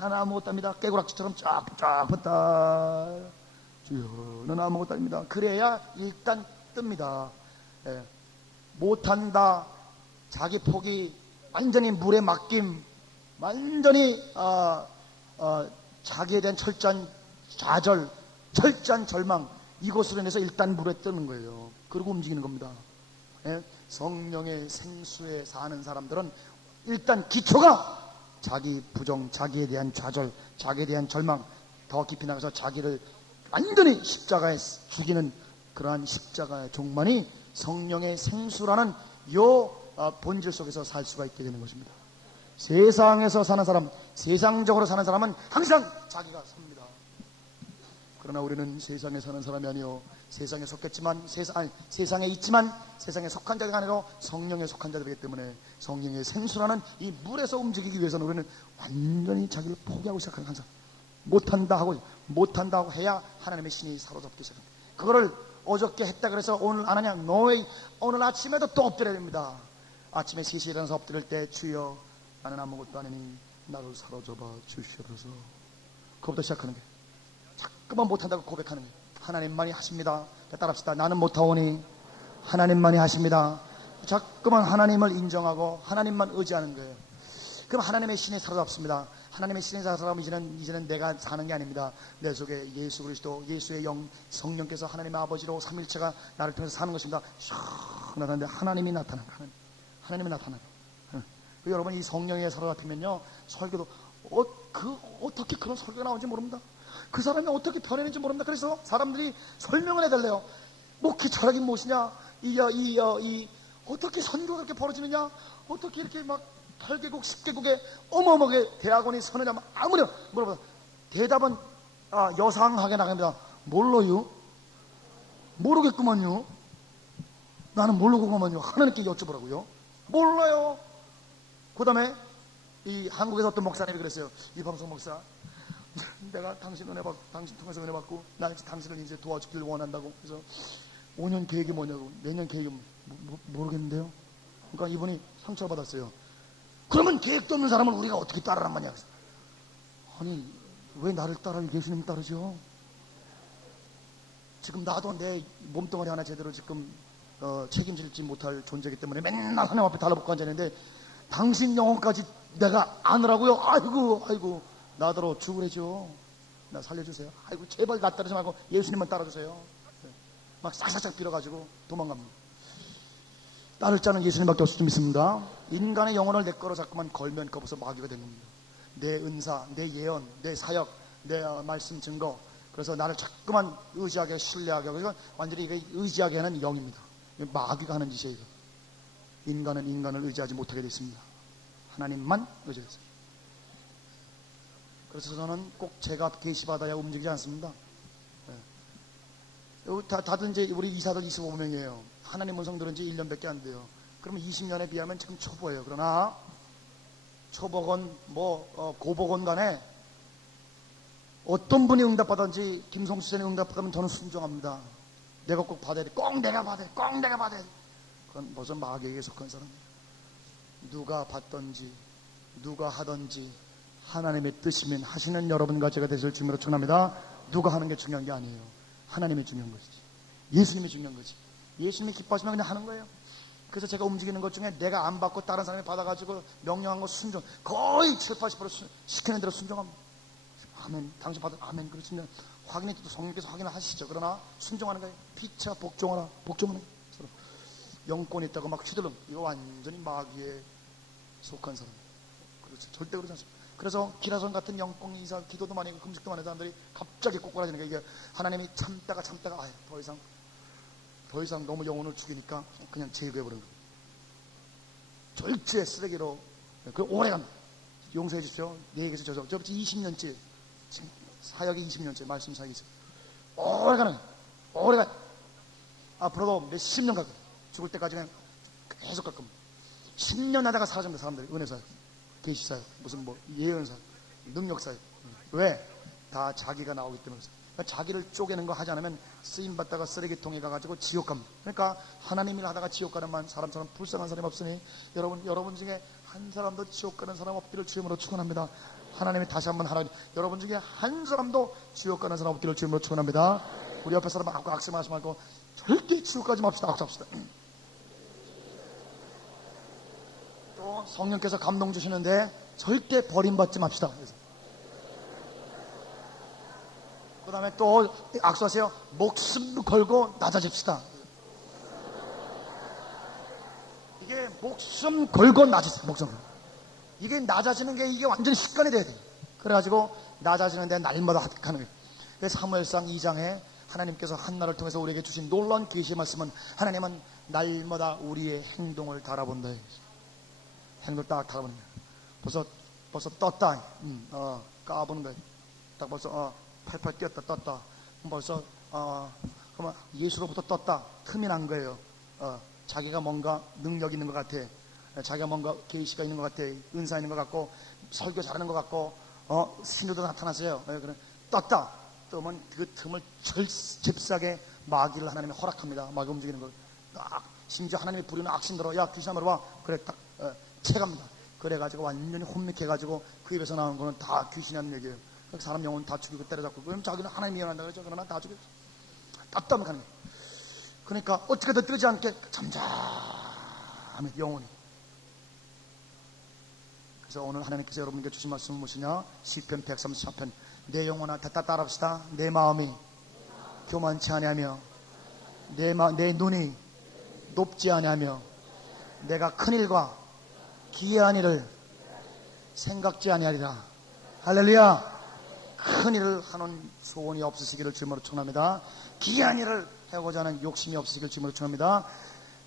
나는 아무것도 아닙니다. 깨구락지처럼 쫙쫙 뻗다. 주여, 너는 아무것도 아닙니다. 그래야 일단 뜹니다. 못한다, 자기 포기, 완전히 물에 맡김, 완전히 자기에 대한 철저한 좌절, 철저한 절망, 이것으로 인해서 일단 물에 뜨는 거예요. 그리고 움직이는 겁니다. 성령의 생수에 사는 사람들은 일단 기초가 자기 부정, 자기에 대한 좌절, 자기에 대한 절망, 더 깊이 나가서 자기를 완전히 십자가에 죽이는 그러한 십자가의 종만이 성령의 생수라는 본질 속에서 살 수가 있게 되는 것입니다. 세상에서 사는 사람, 세상적으로 사는 사람은 항상 자기가 삽니다. 그러나 우리는 세상에 사는 사람이 아니요 세상에 속했지만 세상에 있지만 세상에 속한 자가 아니라 성령에 속한 자들이기 때문에 성령의 생수라는 이 물에서 움직이기 위해서는 우리는 완전히 자기를 포기하고 시작하는, 항상 못한다 하고 해야 하나님의 신이 사로잡기 시작합니다. 그거를 어저께 했다 그래서 오늘 안 하냐? 노웨이. 오늘 아침에도 또 엎드려야 됩니다. 아침에 3시에 일어나서 엎드릴 때 주여 나는 아무것도 아니니 나를 사로잡아 주시옵소서. 그것부터 시작하는 거예요. 자꾸만 못한다고 고백하는 거예요. 하나님만이 하십니다. 따라합시다. 나는 못하오니 하나님만이 하십니다. 자꾸만 하나님을 인정하고 하나님만 의지하는 거예요. 그럼 하나님의 신이 사로잡습니다. 하나님의 신이 사로잡으면 이제는 내가 사는 게 아닙니다. 내 속에 예수 그리스도, 예수의 영, 성령께서 하나님의 아버지로 삼일체가 나를 통해서 사는 것입니다. 샥 나타나는데 하나님이 나타나는 거예요. 하나님이 나타나는 거예요. 여러분 이 성령에 사로잡히면요 설교도 어떻게 그런 설교가 나오는지 모릅니다. 그 사람이 어떻게 변했는지 모릅니다. 그래서 사람들이 설명을 해달래요. 목회 철학이 무엇이냐? 어떻게 선교가 그렇게 벌어지느냐? 어떻게 이렇게 막 8개국, 10개국에 어마어마하게 대학원이 서느냐? 아무리 물어보다 대답은 여상하게 나갑니다. 몰라요? 모르겠구만요. 나는 모르고만요. 하나님께 여쭤보라고요. 몰라요. 그 다음에 이 한국에서 어떤 목사님이 그랬어요. 이 방송 목사, 내가 당신 통해서 은혜 받고 나 당신을 이제 도와주길 원한다고. 그래서 5년 계획이 뭐냐고. 내년 계획이 모르겠는데요. 그러니까 이분이 상처를 받았어요. 그러면 계획도 없는 사람을 우리가 어떻게 따르란 말이야. 아니 왜 나를 따라 예수님 따르죠? 지금 나도 내 몸뚱아리 하나 제대로 지금 책임질지 못할 존재이기 때문에 맨날 하나님 앞에 달라붙고 앉아있는데 당신 영혼까지 내가 안으라고요? 아이고 나더러 죽으래죠. 나 살려주세요. 아이고 제발 나 따르지 말고 예수님만 따라주세요. 막 싹싹싹 빌어가지고 도망갑니다. 따를 자는 예수님밖에 없을 줄 믿습니다. 인간의 영혼을 내 거로 자꾸만 걸면 거기서 마귀가 되는 겁니다. 내 은사, 내 예언, 내 사역, 내 말씀 증거. 그래서 나를 자꾸만 의지하게 신뢰하게 하고 이건 완전히 이게 의지하게 하는 영입니다. 마귀가 하는 짓이에요. 이거. 인간은 인간을 의지하지 못하게 되어 있습니다. 하나님만 의지하세요. 그래서 저는 꼭 제가 계시받아야 움직이지 않습니다. 다들 이제 우리 이사들 25명이에요. 하나님 음성 들은 지 1년밖에 안 돼요. 그러면 20년에 비하면 지금 초보예요. 그러나 초보건 고보건 간에 어떤 분이 응답받았는지 김성수 선생님 응답받으면 저는 순종합니다. 내가 꼭 받아야 돼. 꼭 내가 받아야 돼. 꼭 내가 받아야 돼. 그건 벌써 마귀에게 속한 사람입니다. 누가 받던지 누가 하던지 하나님의 뜻이면 하시는 여러분과 제가 되실 주님으로 축원합니다. 누가 하는 게 중요한 게 아니에요. 하나님이 중요한 것이지. 예수님이 중요한 거지. 예수님이 기뻐하시면 그냥 하는 거예요. 그래서 제가 움직이는 것 중에 내가 안 받고 다른 사람이 받아가지고 명령한 거 순종 거의 7, 80% 시키는 대로 순종합니다. 아멘. 당신 받은 아멘. 그렇지만 확인이 또 성령께서 확인을 하시죠. 그러나 순종하는 거예요. 피차 복종하라. 복종하는 거예요. 영권이 있다고 막 휘둘름. 이거 완전히 마귀에 속한 사람. 그렇죠. 절대 그러지 않습니다. 그래서 기라손 같은 영권 이사 기도도 많이 하고 금식도 많이 하는 사람들이 갑자기 꼬꾸라지는 게 이게 하나님이 참다가 더 이상 너무 영혼을 죽이니까 그냥 제거해버리는 거예요. 절제 쓰레기로 그 오래간 용서해 주십시오. 내 얘기에서 저부터 20년째 사역이 20년째 말씀 사역이 오래간 앞으로도 몇십 년 가까이 죽을 때까지 그냥 계속 갈 겁니다. 10년 하다가 사라집니다. 사람들이 은혜사역 계시사역 무슨 예언사역 능력사역. 왜? 다 자기가 나오기 때문에. 그러니까 자기를 쪼개는 거 하지 않으면 쓰임받다가 쓰레기통에 가가지고 지옥 갑니다. 그러니까 하나님 일 하다가 지옥 가는 사람처럼 불쌍한 사람이 없으니 여러분 중에 한 사람도 지옥 가는 사람 없기를 주님으로 축원합니다. 하나님이 다시 한번 여러분 중에 한 사람도 지옥 가는 사람 없기를 주님으로 축원합니다. 우리 옆에 사람하고 악수하지 말고 절대 지옥 가지 맙시다. 악수합시다. 또 성령께서 감동 주시는데 절대 버림받지 맙시다. 그 다음에 또 악수하세요. 목숨 걸고 낮아집시다. 이게 목숨 걸고 낮으세요. 목숨 걸고. 이게 낮아지는 게 이게 완전히 습관이 돼야 돼요. 그래가지고 낮아지는데 날마다 하는 거예요. 그래서 사무엘상 2장에 하나님께서 한나를 통해서 우리에게 주신 놀라운 계시의 말씀은 하나님은 날마다 우리의 행동을 달아본다. 행동을 딱 달아보는 거예요. 벌써 떴다. 까보는 거예요. 딱 벌써 팔팔 뛰었다 떴다. 벌써 그러면 예수로부터 떴다. 틈이 난 거예요. 자기가 뭔가 능력 있는 것 같아. 자기가 뭔가 계시가 있는 것 같아. 은사 있는 것 같고 설교 잘하는 것 같고 신료도 나타났어요. 그래 떴다. 뜨면 그 틈을 잽싸게 마귀를 하나님이 허락합니다. 마귀 움직이는 걸. 심지어 하나님이 부르는 악신들어 야 귀신 한번 와. 그래 딱 채갑니다. 그래가지고 완전히 혼미해가지고 그 입에서 나오는 거는 다 귀신이라는 얘기예요. 사람 영혼 다 죽이고 때려잡고 그럼 자기는 하나님이 일어난다 그러죠. 그러나 다 죽여 따뜻하면 가는 거예요. 그러니까 어떻게든 뜨지 않게 잠잠하면 영혼이. 그래서 오늘 하나님께서 여러분께 주신 말씀은 무엇이냐? 시편 134편 내 영혼아 다 따라합시다. 내 마음이 교만치 아니하며 내 눈이 높지 아니하며 내가 큰일과 기이한 일을 생각지 아니하리라. 할렐루야. 큰 일을 하는 소원이 없으시기를 주님으로 축원합니다. 기이한 일을 해고자 하는 욕심이 없으시기를 주님으로 축원합니다.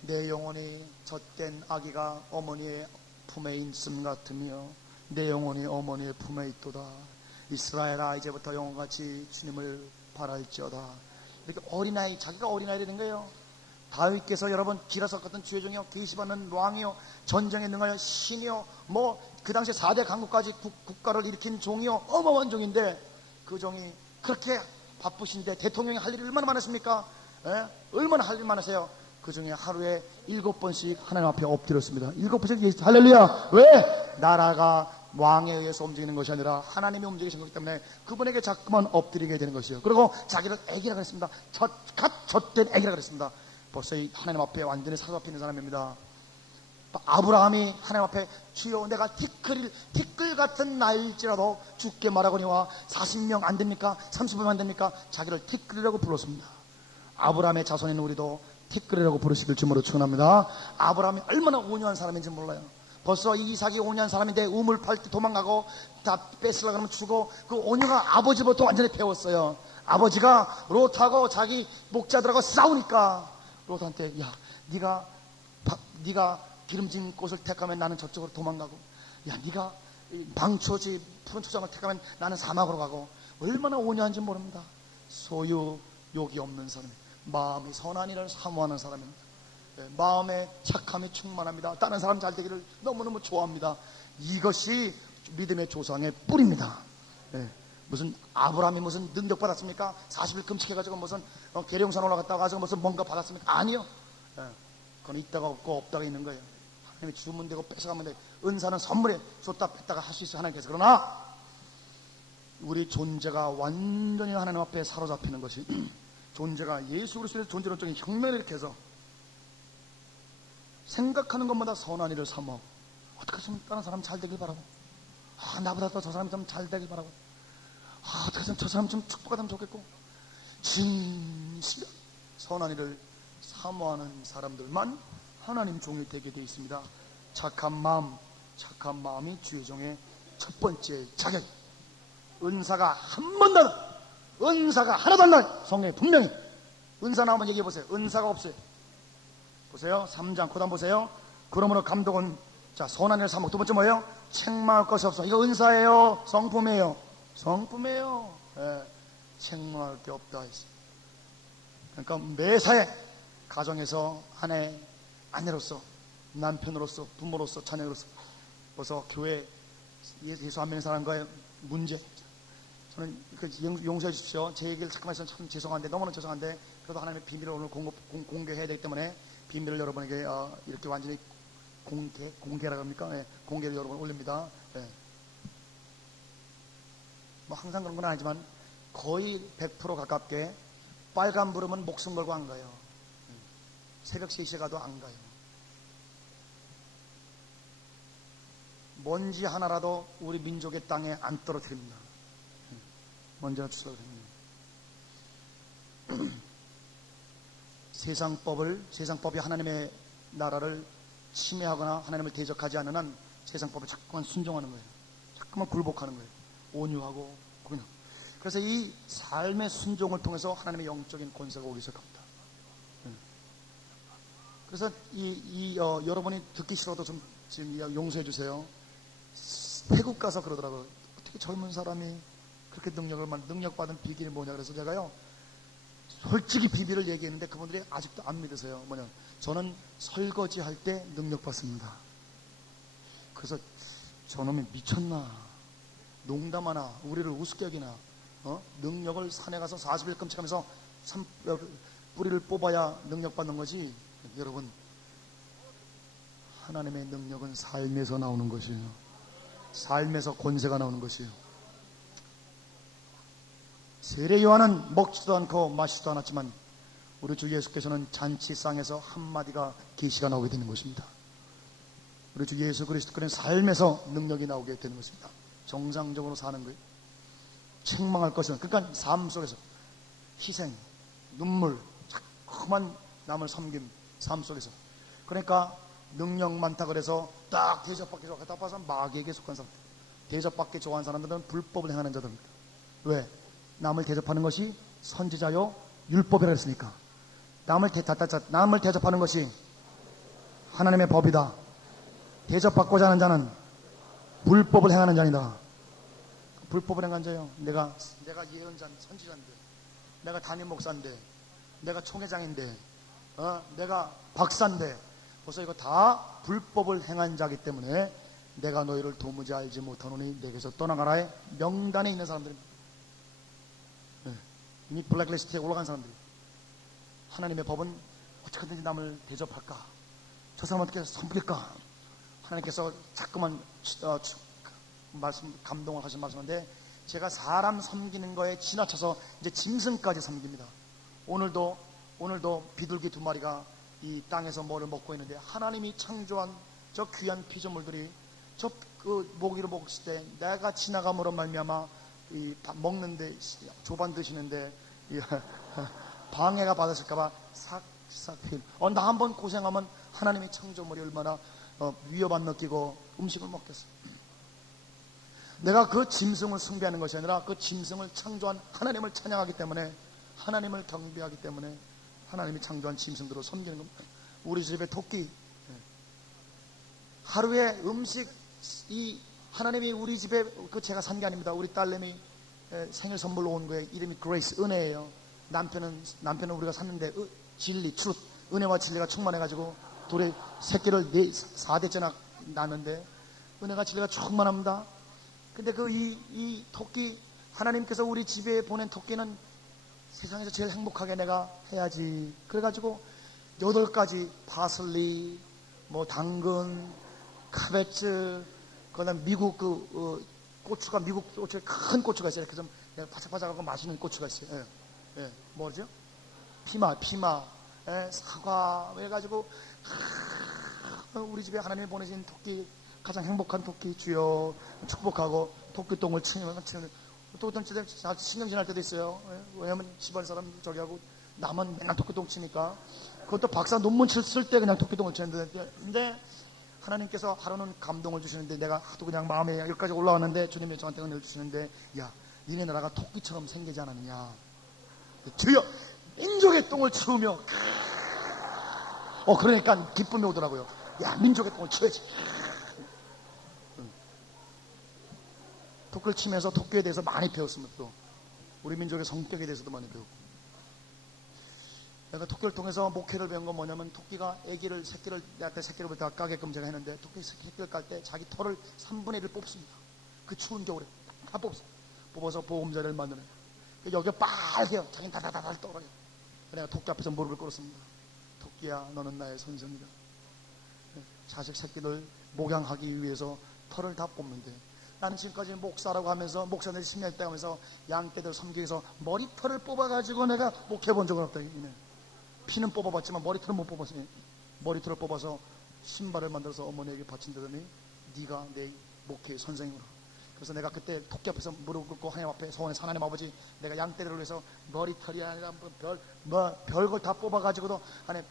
내 영혼이 젖된 아기가 어머니의 품에 있음 같으며 내 영혼이 어머니의 품에 있도다. 이스라엘아 이제부터 영혼같이 주님을 바랄지어다. 이렇게 어린아이 자기가 어린아이 되는 거예요. 다윗께서 여러분 기라석 같은 주의 종이요 계시받는 왕이요 전쟁에 능하여 신이요 그 당시에 4대 강국까지 국가를 일으킨 종이요 어마어마한 종인데 그 종이 그렇게 바쁘신데 대통령이 할 일이 얼마나 많으십니까? 얼마나 할 일 많으세요? 그 중에 하루에 7번씩 하나님 앞에 엎드렸습니다. 7번씩 할렐루야. 왜? 나라가 왕에 의해서 움직이는 것이 아니라 하나님이 움직이신 거기 때문에 그분에게 자꾸만 엎드리게 되는 것이요. 그리고 자기를 애기라 그랬습니다. 갓 젖된 애기라 그랬습니다. 벌써 이 하나님 앞에 완전히 사로잡혀 있는 사람입니다. 아브라함이 하나님 앞에 주여 내가 티끌 같은 나일지라도 죽게 말하거니와 40명 안 됩니까? 30명 안 됩니까? 자기를 티끌이라고 불렀습니다. 아브라함의 자손인 우리도 티끌이라고 부르시길 주님으로 축원합니다. 아브라함이 얼마나 온유한 사람인지 몰라요. 벌써 이삭이 온유한 사람인데 우물 팔 때 도망가고 다 뺏으려고 하면 주고, 그 온유가 아버지부터 완전히 배웠어요. 아버지가 롯하고 자기 목자들하고 싸우니까 롯한테 야 네가 기름진 곳을 택하면 나는 저쪽으로 도망가고, 야 네가 방초지 푸른 초장을 택하면 나는 사막으로 가고. 얼마나 온유한지 모릅니다. 소유욕이 없는 사람, 마음이 선한 일을 사모하는 사람입니다. 마음에 착함이 충만합니다. 다른 사람 잘 되기를 너무너무 좋아합니다. 이것이 믿음의 조상의 뿌리입니다. 무슨 아브라함이 무슨 능력 받았습니까? 40일 금식해가지고 무슨 계룡산 올라갔다가 가서 무슨 뭔가 받았습니까? 아니요. 그건 있다가 없고 없다가 있는 거예요. 하나님이 주면 되고 뺏어가면 돼. 은사는 선물에 줬다 뺐다가 할 수 있어요, 하나님께서. 그러나 우리 존재가 완전히 하나님 앞에 사로잡히는 것이 존재가 예수 그리스도의 존재론적인 혁명을 일으켜서 생각하는 것마다 선한 일을 사모하고, 어떻게 하면 다른 사람 잘 되길 바라고, 나보다 더 저 사람이 좀 잘 되길 바라고, 어떻게 하면 저 사람 좀 축복받으면 좋겠고, 진실한 선한 일을 사모하는 사람들만 하나님 종이 되게 되어 있습니다. 착한 마음이 주의 종의 첫 번째 자격. 은사가 한 번도 안 나요. 은사가 하나도 안 나요. 성경에 분명히 은사 나오면 얘기해 보세요. 은사가 없어요. 보세요. 3장 고단 보세요. 그러므로 감독은 선한 일을 사모하고, 두 번째 뭐예요? 책망할 것이 없어. 이거 은사예요? 성품이에요? 성품이에요. 책망할 게 없다 했어요. 그러니까 매사에 가정에서 아내로서, 남편으로서, 부모로서, 자녀로서, 벌써 교회 예수 한 명의 사람과의 문제, 저는 용서해 주십시오. 제 얘기를 잠깐만 해서 참 죄송한데, 너무나 죄송한데, 그래도 하나님의 비밀을 오늘 공개해야 되기 때문에 비밀을 여러분에게 이렇게 완전히 공개라고 합니까? 공개를 여러분 올립니다. 뭐 항상 그런 건 아니지만 거의 100% 가깝게 빨간 불으면 목숨 걸고 안 가요. 새벽 3시에 가도 안 가요. 먼지 하나라도 우리 민족의 땅에 안 떨어뜨립니다. 먼지 하나 주시라고 합니다. 세상법이 하나님의 나라를 침해하거나 하나님을 대적하지 않는 한 세상법에 자꾸만 순종하는 거예요. 자꾸만 굴복하는 거예요. 온유하고 그냥. 그래서 이 삶의 순종을 통해서 하나님의 영적인 권세가 오기 시작합니다. 그래서 여러분이 듣기 싫어도 좀 지금 용서해 주세요. 태국 가서 그러더라고요. 어떻게 젊은 사람이 그렇게 능력받은 비결이 뭐냐. 그래서 제가요, 솔직히 비밀을 얘기했는데 그분들이 아직도 안 믿으세요. 저는 설거지 할 때 능력 받습니다. 그래서 저놈이 미쳤나, 농담하나, 우리를 우습게 여기나, 능력을 산에 가서 40일 금식하면서 뿌리를 뽑아야 능력 받는 거지. 여러분, 하나님의 능력은 삶에서 나오는 것이에요. 삶에서 권세가 나오는 것이에요. 세례 요한은 먹지도 않고 마시지도 않았지만 우리 주 예수께서는 잔치상에서 한마디가 계시가 나오게 되는 것입니다. 우리 주 예수 그리스도의 삶에서 능력이 나오게 되는 것입니다. 정상적으로 사는 거예요. 책망할 것은, 그러니까 삶 속에서 희생, 눈물, 자꾸만 남을 섬김, 삶 속에서. 그러니까 능력 많다 그래서 딱 대접받기 좋아, 갖다 봐서 마귀에게 속한 사람, 대접받기 좋아하는 사람들은 불법을 행하는 자들입니다. 왜? 남을 대접하는 것이 선지자요 율법이라 했으니까. 남을 대접하는 것이 하나님의 법이다. 대접받고자 하는 자는 불법을 행하는 자이다. 불법을 행한 자요. 내가 예언자, 선지자인데, 내가 담임 목사인데, 내가 총회장인데, 내가 박사인데, 벌써 이거 다 불법을 행한 자이기 때문에 내가 너희를 도무지 알지 못하노니 내게서 떠나가라의 명단에 있는 사람들입니다. 이미 블랙리스트에 올라간 사람들. 하나님의 법은 어떻게든지 남을 대접할까, 저 사람 어떻게 섬길까, 하나님께서 자꾸만 말씀, 감동을 하신 말씀인데, 제가 사람 섬기는 거에 지나쳐서 이제 짐승까지 섬깁니다. 오늘도 비둘기 2마리가 이 땅에서 뭐를 먹고 있는데, 하나님이 창조한 저 귀한 피조물들이 저 그 모기를 먹을 때 내가 지나감으로 말미암아 이 먹는데, 조반 드시는데 방해가 받았을까봐 싹싹 나 한번 고생하면 하나님의 창조물이 얼마나 위협 안 느끼고 음식을 먹겠어. 내가 그 짐승을 숭배하는 것이 아니라 그 짐승을 창조한 하나님을 찬양하기 때문에, 하나님을 경배하기 때문에 하나님이 창조한 짐승들을 섬기는 겁니다. 우리 집에 토끼, 하루에 음식, 이 하나님이 우리 집에, 그 제가 산 게 아닙니다. 우리 딸내미 생일 선물로 온 거예요. 이름이 그레이스, 은혜예요. 남편은 우리가 샀는데 진리, 트루트, 은혜와 진리가 충만해가지고 둘이 새끼를 4대째나 낳는데 은혜가 진리가 충만합니다. 근데 이 토끼, 하나님께서 우리 집에 보낸 토끼는 세상에서 제일 행복하게 내가 해야지. 그래가지고 8가지 파슬리, 뭐 당근, 카베츠, 그다음 미국 고추가, 미국 고추, 큰 고추가 있어요. 그래서 내가 바삭바삭하고 맛있는 고추가 있어요. 뭐죠? 피마, 사과 해가지고 우리 집에 하나님이 보내신 토끼, 가장 행복한 토끼 주여 축복하고 토끼똥을 치면 또 어떤 때는 신경 지날 때도 있어요. 왜냐면 집안 사람 저기 하고 나만 맨날 토끼똥 치니까, 그것도 박사 논문 쓸 때 그냥 토끼똥을 치는데, 근데 하나님께서 하루는 감동을 주시는데, 내가 하도 그냥 마음에 여기까지 올라왔는데 주님이 저한테 은혜를 주시는데, 야, 니네 나라가 토끼처럼 생기지 않았느냐, 주여 민족의 똥을 치우며 그러니까 기쁨이 오더라고요. 야, 민족의 똥을 치워야지. 토끼를 치면서 토끼에 대해서 많이 배웠습니다. 또 우리 민족의 성격에 대해서도 많이 배웠고, 내가 토끼를 통해서 목회를 배운 건 뭐냐면, 토끼가 새끼를 내한테 새끼를 다 까게끔 제가 했는데, 토끼 새끼를 깔 때 자기 털을 3분의 1을 뽑습니다. 그 추운 겨울에 다 뽑아서 보금자리를 만드는 거예요. 여기가 빨개요. 자기는 다다다다 떨어요. 내가 토끼 앞에서 무릎을 꿇었습니다. 토끼야, 너는 나의 선생이다. 자식 새끼들 목양하기 위해서 털을 다 뽑는데, 나는 지금까지 목사라고 하면서, 목사들이 10년 때 하면서 양떼들 섬기기 위해서 머리털을 뽑아가지고 내가 목회 본 적은 없다. 피는 뽑아봤지만 머리털은 못 뽑았어요. 머리털을 뽑아서 신발을 만들어서 어머니에게 바친다더니, 네가 내 목회의 선생님으로. 그래서 내가 그때 토끼 앞에서 무릎 꿇고 하나님 앞에 소원해서, 하나님 아버지, 내가 양떼들을 위해서 머리털이 아니라 별걸 다 뽑아가지고도 안에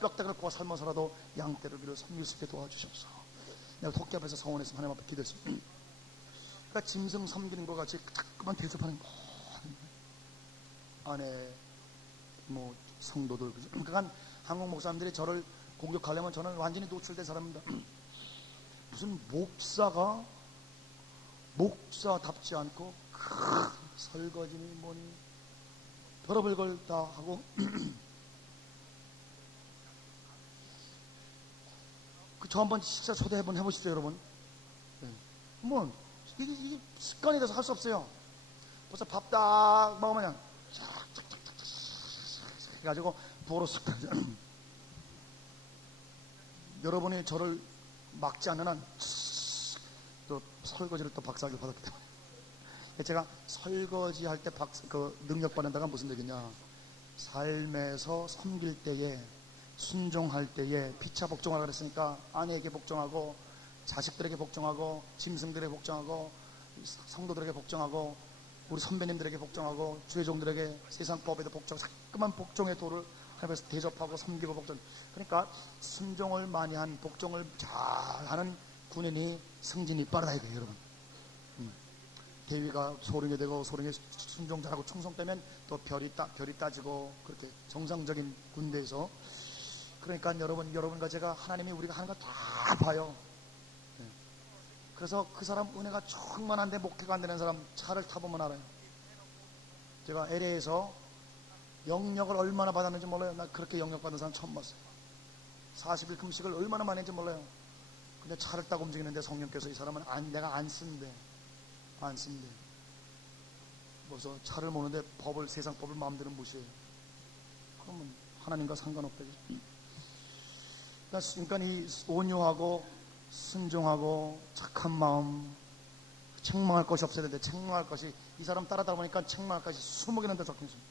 뼈다귀를 뽑아 삶아서라도 양떼를 위해 섬길 수 있게 도와주셔서, 내가 토끼 앞에서 소원해서 하나님 앞에 기도했습니다. 그러니까 짐승 섬기는 것 같이 자꾸만 대접하는 거. 안에 뭐 성도들, 그러니까 한국 목사님들이 저를 공격하려면 저는 완전히 노출된 사람입니다. 무슨 목사답지 않고 설거지니 뭐니 별의별 걸 다 하고 저 한번 진짜 초대 한번 해보십시오, 여러분. 뭐 이게 습관이 돼서 할 수 없어요. 벌써 밥 딱 먹으면 그냥 쫙쫙쫙쫙 해가지고 부어로 쓱 여러분이 저를 막지 않는 한 또 설거지를 또 박사학위를 받았기 때문에, 제가 설거지 할 때 능력 받는다가 무슨 얘기냐, 삶에서 섬길 때에, 순종할 때에 피차 복종하라 그랬으니까 아내에게 복종하고, 자식들에게 복종하고, 짐승들에게 복종하고, 성도들에게 복종하고, 우리 선배님들에게 복종하고, 주의종들에게 세상 법에도 복종하고, 자꾸만 복종의 도를 하면서 대접하고 섬기고 복종. 그러니까 순종을 많이 한, 복종을 잘하는 군인이 승진이 빠르다 이거예요, 여러분. 대위가 소령이 되고, 소령이 순종 잘하고 충성되면 또 별이 따지고, 그렇게 정상적인 군대에서. 그러니까 여러분과 제가, 하나님이 우리가 하는 거 다 봐요. 그래서 그 사람 은혜가 충만한데 목회가 안 되는 사람 차를 타보면 알아요. 제가 LA에서 영역을 얼마나 받았는지 몰라요. 나 그렇게 영역 받는 사람 처음 봤어요. 40일 금식을 얼마나 많이 했는지 몰라요. 근데 차를 타고 움직이는데 성령께서 이 사람은 내가 안 쓴대. 그래서 차를 모는데 세상 법을 마음대로 무시해요. 그러면 하나님과 상관없대요. 그러니까 이 온유하고 순종하고 착한 마음, 책망할 것이 없어야 되는데 책망할 것이 이 사람 따라다 보니까 책망할 것이 20개나 더 적혀 있습니다.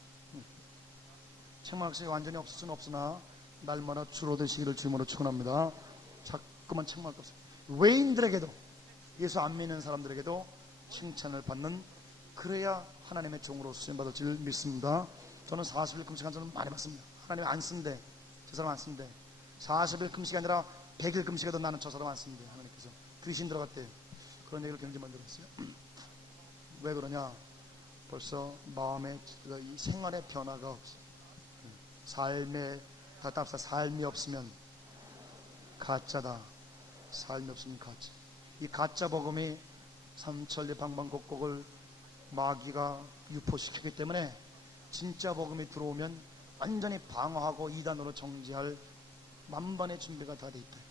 책망할 것이 완전히 없을 수는 없으나 날마다 줄어드시기를 주님으로 축원합니다. 자꾸만 책망할 것 없어요. 외인들에게도 예수 안 믿는 사람들에게도 칭찬을 받는, 그래야 하나님의 종으로 쓰임받을 줄 믿습니다. 저는 40일 금식한 저는 많이 받습니다. 하나님이 안 쓴대, 저 사람 안 쓴대. 40일 금식이 아니라 100일 금식해도 나는 저 사람 안 쓴대. 하나님께서 귀신 들어갔대요. 그런 얘기를 굉장히 많이 들었어요. 왜 그러냐? 벌써 마음에 이 생활의 변화가 없어요. 삶이 없으면 가짜다. 삶이 없으면 가짜. 이 가짜 복음이 삼천리 방방곡곡을 마귀가 유포시키기 때문에 진짜 복음이 들어오면 완전히 방어하고 이단으로 정지할 만반의 준비가 다 돼 있다.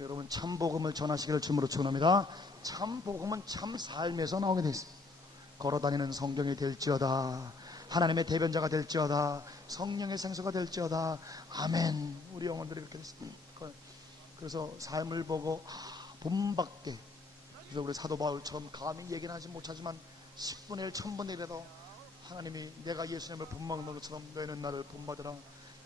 여러분, 참 복음을 전하시기를 주님으로 축원합니다. 참 복음은 참 삶에서 나오게 돼 있어요. 걸어다니는 성경이 될지어다, 하나님의 대변자가 될지어다, 성령의 생수가 될지어다. 아멘. 우리 영혼들이 그렇게 됐습니다. 그래서 삶을 보고 본받게, 그래서 우리 사도 바울처럼 감히 얘기는 하지 못하지만 10분의 1, 1000분의 1이라도 하나님이 내가 예수님을 본받는 것처럼 너희는 나를 본받으라,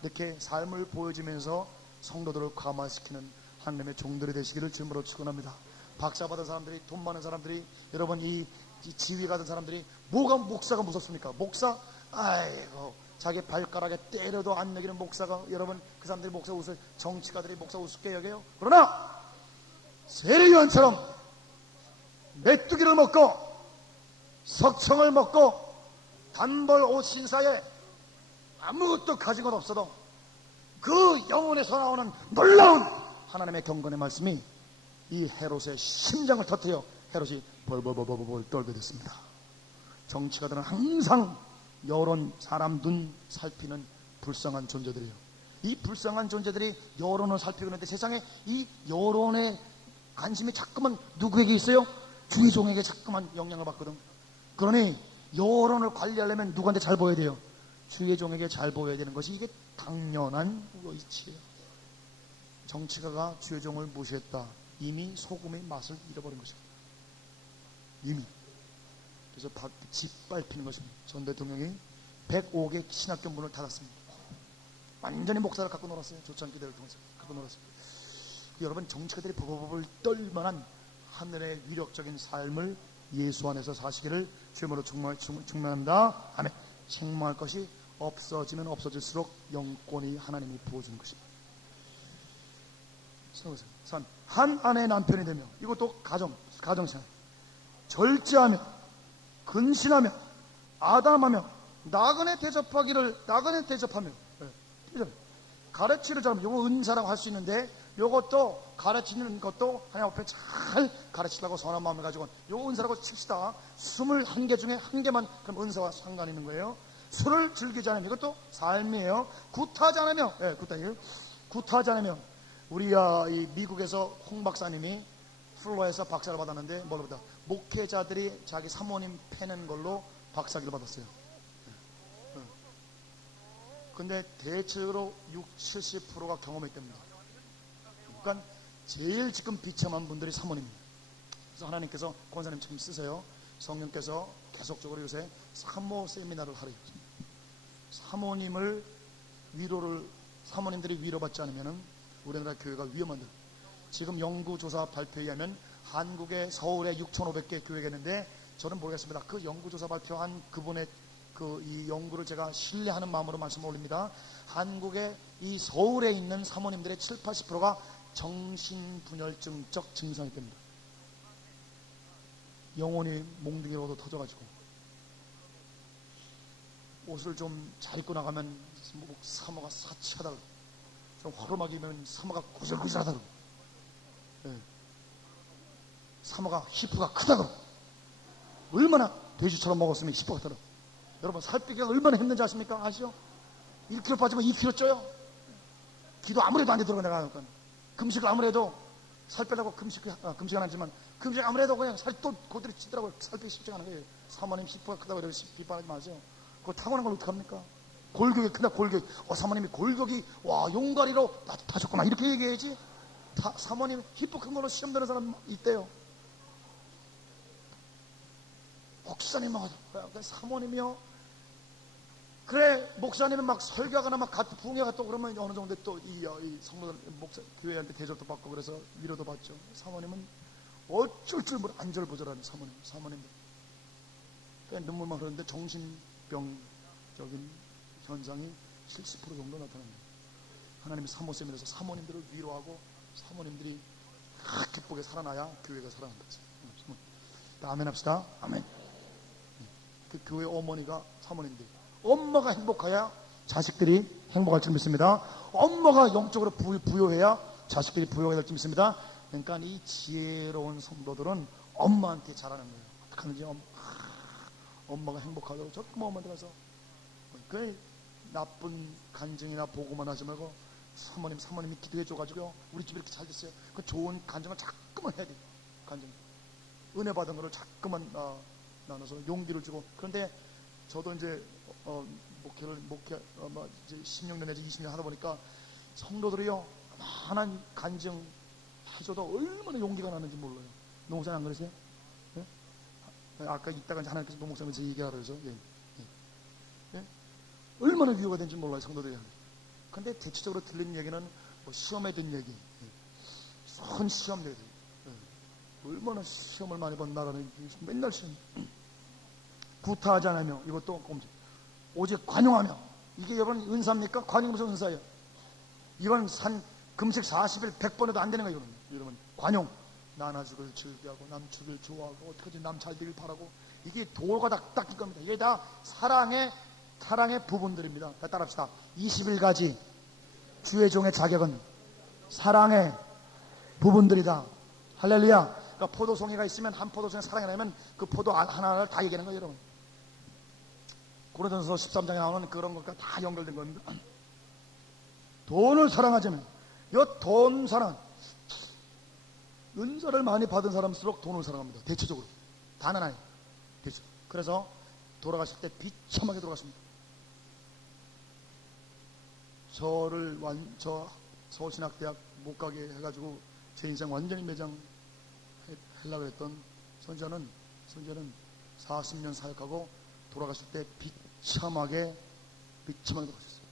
이렇게 삶을 보여주면서 성도들을 감화시키는 하나님의 종들이 되시기를 주님으로 축원합니다. 박사 받은 사람들이, 돈 많은 사람들이, 여러분 이 지위 가진 사람들이 뭐가 목사가 무섭습니까? 목사, 아이고 자기 발가락에 때려도 안 여기는 목사가, 여러분 그 사람들이 목사 웃을, 정치가들이 목사 우습게 여겨요? 그러나 세례요한처럼 메뚜기를 먹고 석청을 먹고 단벌 옷 신사에 아무것도 가진 건 없어도 그 영혼에서 나오는 놀라운 하나님의 경건의 말씀이 이 헤롯의 심장을 터뜨려 헤롯이 벌벌벌벌 떨게 됐습니다. 정치가들은 항상 여론, 사람 눈 살피는 불쌍한 존재들이에요. 이 불쌍한 존재들이 여론을 살피고 있는데 세상에 이 여론의 관심이 자꾸만 누구에게 있어요? 주의 종에게 자꾸만 영향을 받거든. 그러니 여론을 관리하려면 누구한테 잘 보여야 돼요? 주의 종에게 잘 보여야 되는 것이 이게 당연한 이치예요. 정치가가 주의 종을 무시했다. 이미 소금의 맛을 잃어버린 것입니다. 이미. 그래서 짓밟히는 것입니다. 전 대통령이 105개 신학교 문을 닫았습니다. 완전히 목사를 갖고 놀았어요. 좋지 않게 대를 통해서 갖고 놀았어요. 여러분, 정치가들이 버버버벌 떨만한 하늘의 위력적인 삶을 예수 안에서 사시기를 주님으로 축원합니다. 아멘. 책망할 것이 없어지면 없어질수록 영권이 하나님이 부어주는 것입니다. 한 아내의 남편이 되며, 이것도 가정생활, 절제하며 근신하며 아담하며 나그네 대접하며 가르치를 잘하면, 요거 은사라고 할 수 있는데, 요것도 가르치는 것도 하나님 앞에 잘 가르치려고 선한 마음을 가지고, 요거 은사라고 칩시다. 21개 중에 한 개만 그럼 은사와 상관이 있는 거예요. 술을 즐기지 않으며, 이것도 삶이에요. 굿하지 않으며, 굿하지 않으며. 우리 이 미국에서 홍 박사님이 플로에서 박사를 받았는데, 뭘로 받아? 목회자들이 자기 사모님 패는 걸로 박사기를 받았어요. 근데 대체로 60, 70%가 경험했답니다. 그러니까 제일 지금 비참한 분들이 사모님입니다. 그래서 하나님께서 권사님 참 쓰세요. 성령께서 계속적으로 요새 사모 세미나를 하래요. 사모님들이 위로받지 않으면 우리나라 교회가 위험한데, 지금 연구조사 발표에 의하면 한국의 서울에 6,500개 교회가 있는데, 저는 모르겠습니다. 그 연구조사 발표한 그분의 이 연구를 제가 신뢰하는 마음으로 말씀을 올립니다. 한국의 이 서울에 있는 사모님들의 7, 80%가 정신분열증적 증상이 됩니다. 영혼이 몽둥이로도 터져가지고 옷을 좀 잘 입고 나가면 사모가 사치하다, 좀 허름하게 입으면 사모가 구질구질하다, 사모가 히프가 크다, 얼마나 돼지처럼 먹었으면 히프가 크다. 여러분, 살 빼기가 얼마나 힘든지 아십니까? 아시죠? 1kg 빠지면 2kg 쪄요. 기도 아무래도 안 돼 들어가 내가. 금식을 아무래도 살 빼려고 금식은 안 하지만, 금식 아무래도 그냥 살이 또 그대로 찌더라고요. 살 빼기 쉽지 않은 거예요. 사모님 히프가 크다고 그래서 비판하지 마세요. 그거 타고난 걸 어떡합니까? 골격이 크다, 골격. 사모님이 골격이, 용가리로 다셨구나, 이렇게 얘기해야지. 사모님 히프 큰 걸로 시험 되는 사람 있대요. 목사님 사모님이요. 그래 목사님은 막 설교하거나 막 부흥회 갔다 그러면 어느 정도 또 이 성도들 목사 교회한테 대접도 받고 그래서 위로도 받죠. 사모님은 어쩔 줄 모르 안절부절한 사모님들 눈물만 흐르는데 정신병적인 현상이 70% 정도 나타납니다. 하나님이 사모쌤이라서 사모님들을 위로하고 사모님들이 기쁘게 살아나야 교회가 살아난다. 아멘 합시다. 아멘. 그 교회 어머니가 사모님들 엄마가 행복해야 자식들이 행복할 줄 믿습니다. 엄마가 영적으로 부유해야 자식들이 부유하게 될 줄 믿습니다. 그러니까 이 지혜로운 성도들은 엄마한테 잘하는 거예요. 어떻게 하는지 엄마가 행복하도록 조금 엄마한테 가서 그 나쁜 간증이나 보고만 하지 말고 사모님이 기도해 줘가지고 우리 집이 이렇게 잘 됐어요. 그 좋은 간증을 자꾸만 해야 돼. 간증 은혜 받은 거를 자꾸만 나눠서 용기를 주고. 그런데 저도 이제 목회 이제 16년 내지 20년 하다 보니까 성도들이요 많은 간증 해줘도 얼마나 용기가 나는지 몰라요. 노목사님 안 그러세요? 네? 아까 이따가 하나님께서 노목사님한테 얘기하라 그래서 예? 얼마나 위로가 되는지 몰라요 성도들이. 근데 대체적으로 들리는 얘기는 뭐 시험에 든 얘기, 좋은 시험들, 얼마나 시험을 많이 본 나라는 맨날 시험. 구타하지 않으며 이것도 오직 관용하며. 이게 여러분 은사입니까? 관용이 무슨 은사예요? 이건 금식 40일 100번 해도 안 되는 거예요. 여러분 관용. 나눠주길 즐겨하고 남주길 좋아하고 어떻게든 남 잘 되길 바라고. 이게 도가 닦일 겁니다. 이게 다 사랑의 부분들입니다. 따라합시다. 21가지 주의 종의 자격은 사랑의 부분들이다. 할렐루야. 그러니까 포도송이가 있으면 한 포도송에 사랑이 나면 그 포도 하나를 다 얘기하는 거예요 여러분. 고린도전서 13장에 나오는 그런 것과 다 연결된 겁니다. 돈을 사랑하자면 이 돈 사랑, 은사를 많이 받은 사람일수록 돈을 사랑합니다. 대체적으로. 다는 아니에요. 그래서 돌아가실 때 비참하게 돌아가십니다. 저 서울신학대학 못 가게 해가지고 제 인생 완전히 매장하려고 했던 선지자는 40년 사역하고 돌아가실 때 비참하게 돌아가셨어요.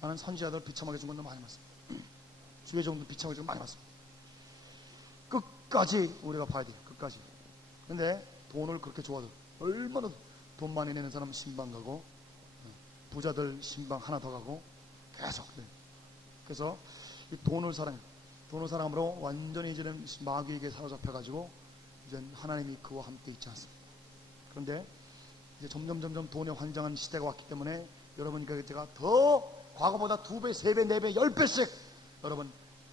나는 선지자들 비참하게 죽은 건 많이 봤습니다. 주의 종도 비참하게 죽은 건 많이 봤습니다. 끝까지 우리가 봐야 돼요. 끝까지. 근데 돈을 그렇게 좋아도 얼마나 돈 많이 내는 사람은 신방 가고 부자들 신방 하나 더 가고 계속. 그래서 이 돈을 사랑함으로 완전히 이제는 마귀에게 사로잡혀가지고 이제 하나님이 그와 함께 있지 않습니다. 그런데 이제 점점 돈에 환장한 시대가 왔기 때문에 여러분께 제가 더 과거보다 2배, 3배, 4배, 10배씩 여러분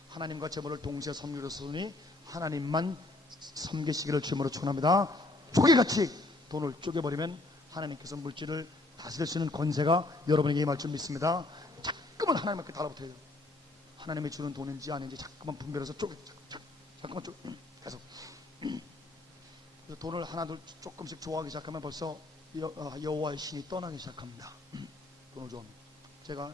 하나님과 재물을 동시에 섬기려 쓰니 하나님만 섬기시기를 주님으로 축원합니다. 조개같이 돈을 쪼개버리면 하나님께서 물질을 다스릴 수 있는 권세가 여러분에게 임할 줄 믿습니다. 자꾸만 하나님께 달라붙어야 돼요. 하나님이 주는 돈인지 아닌지 자꾸만 분별해서 자꾸만 계속. 돈을 하나둘 조금씩 좋아하기 시작하면 벌써 여호와의 신이 떠나기 시작합니다. 돈을 좋아합니다. 제가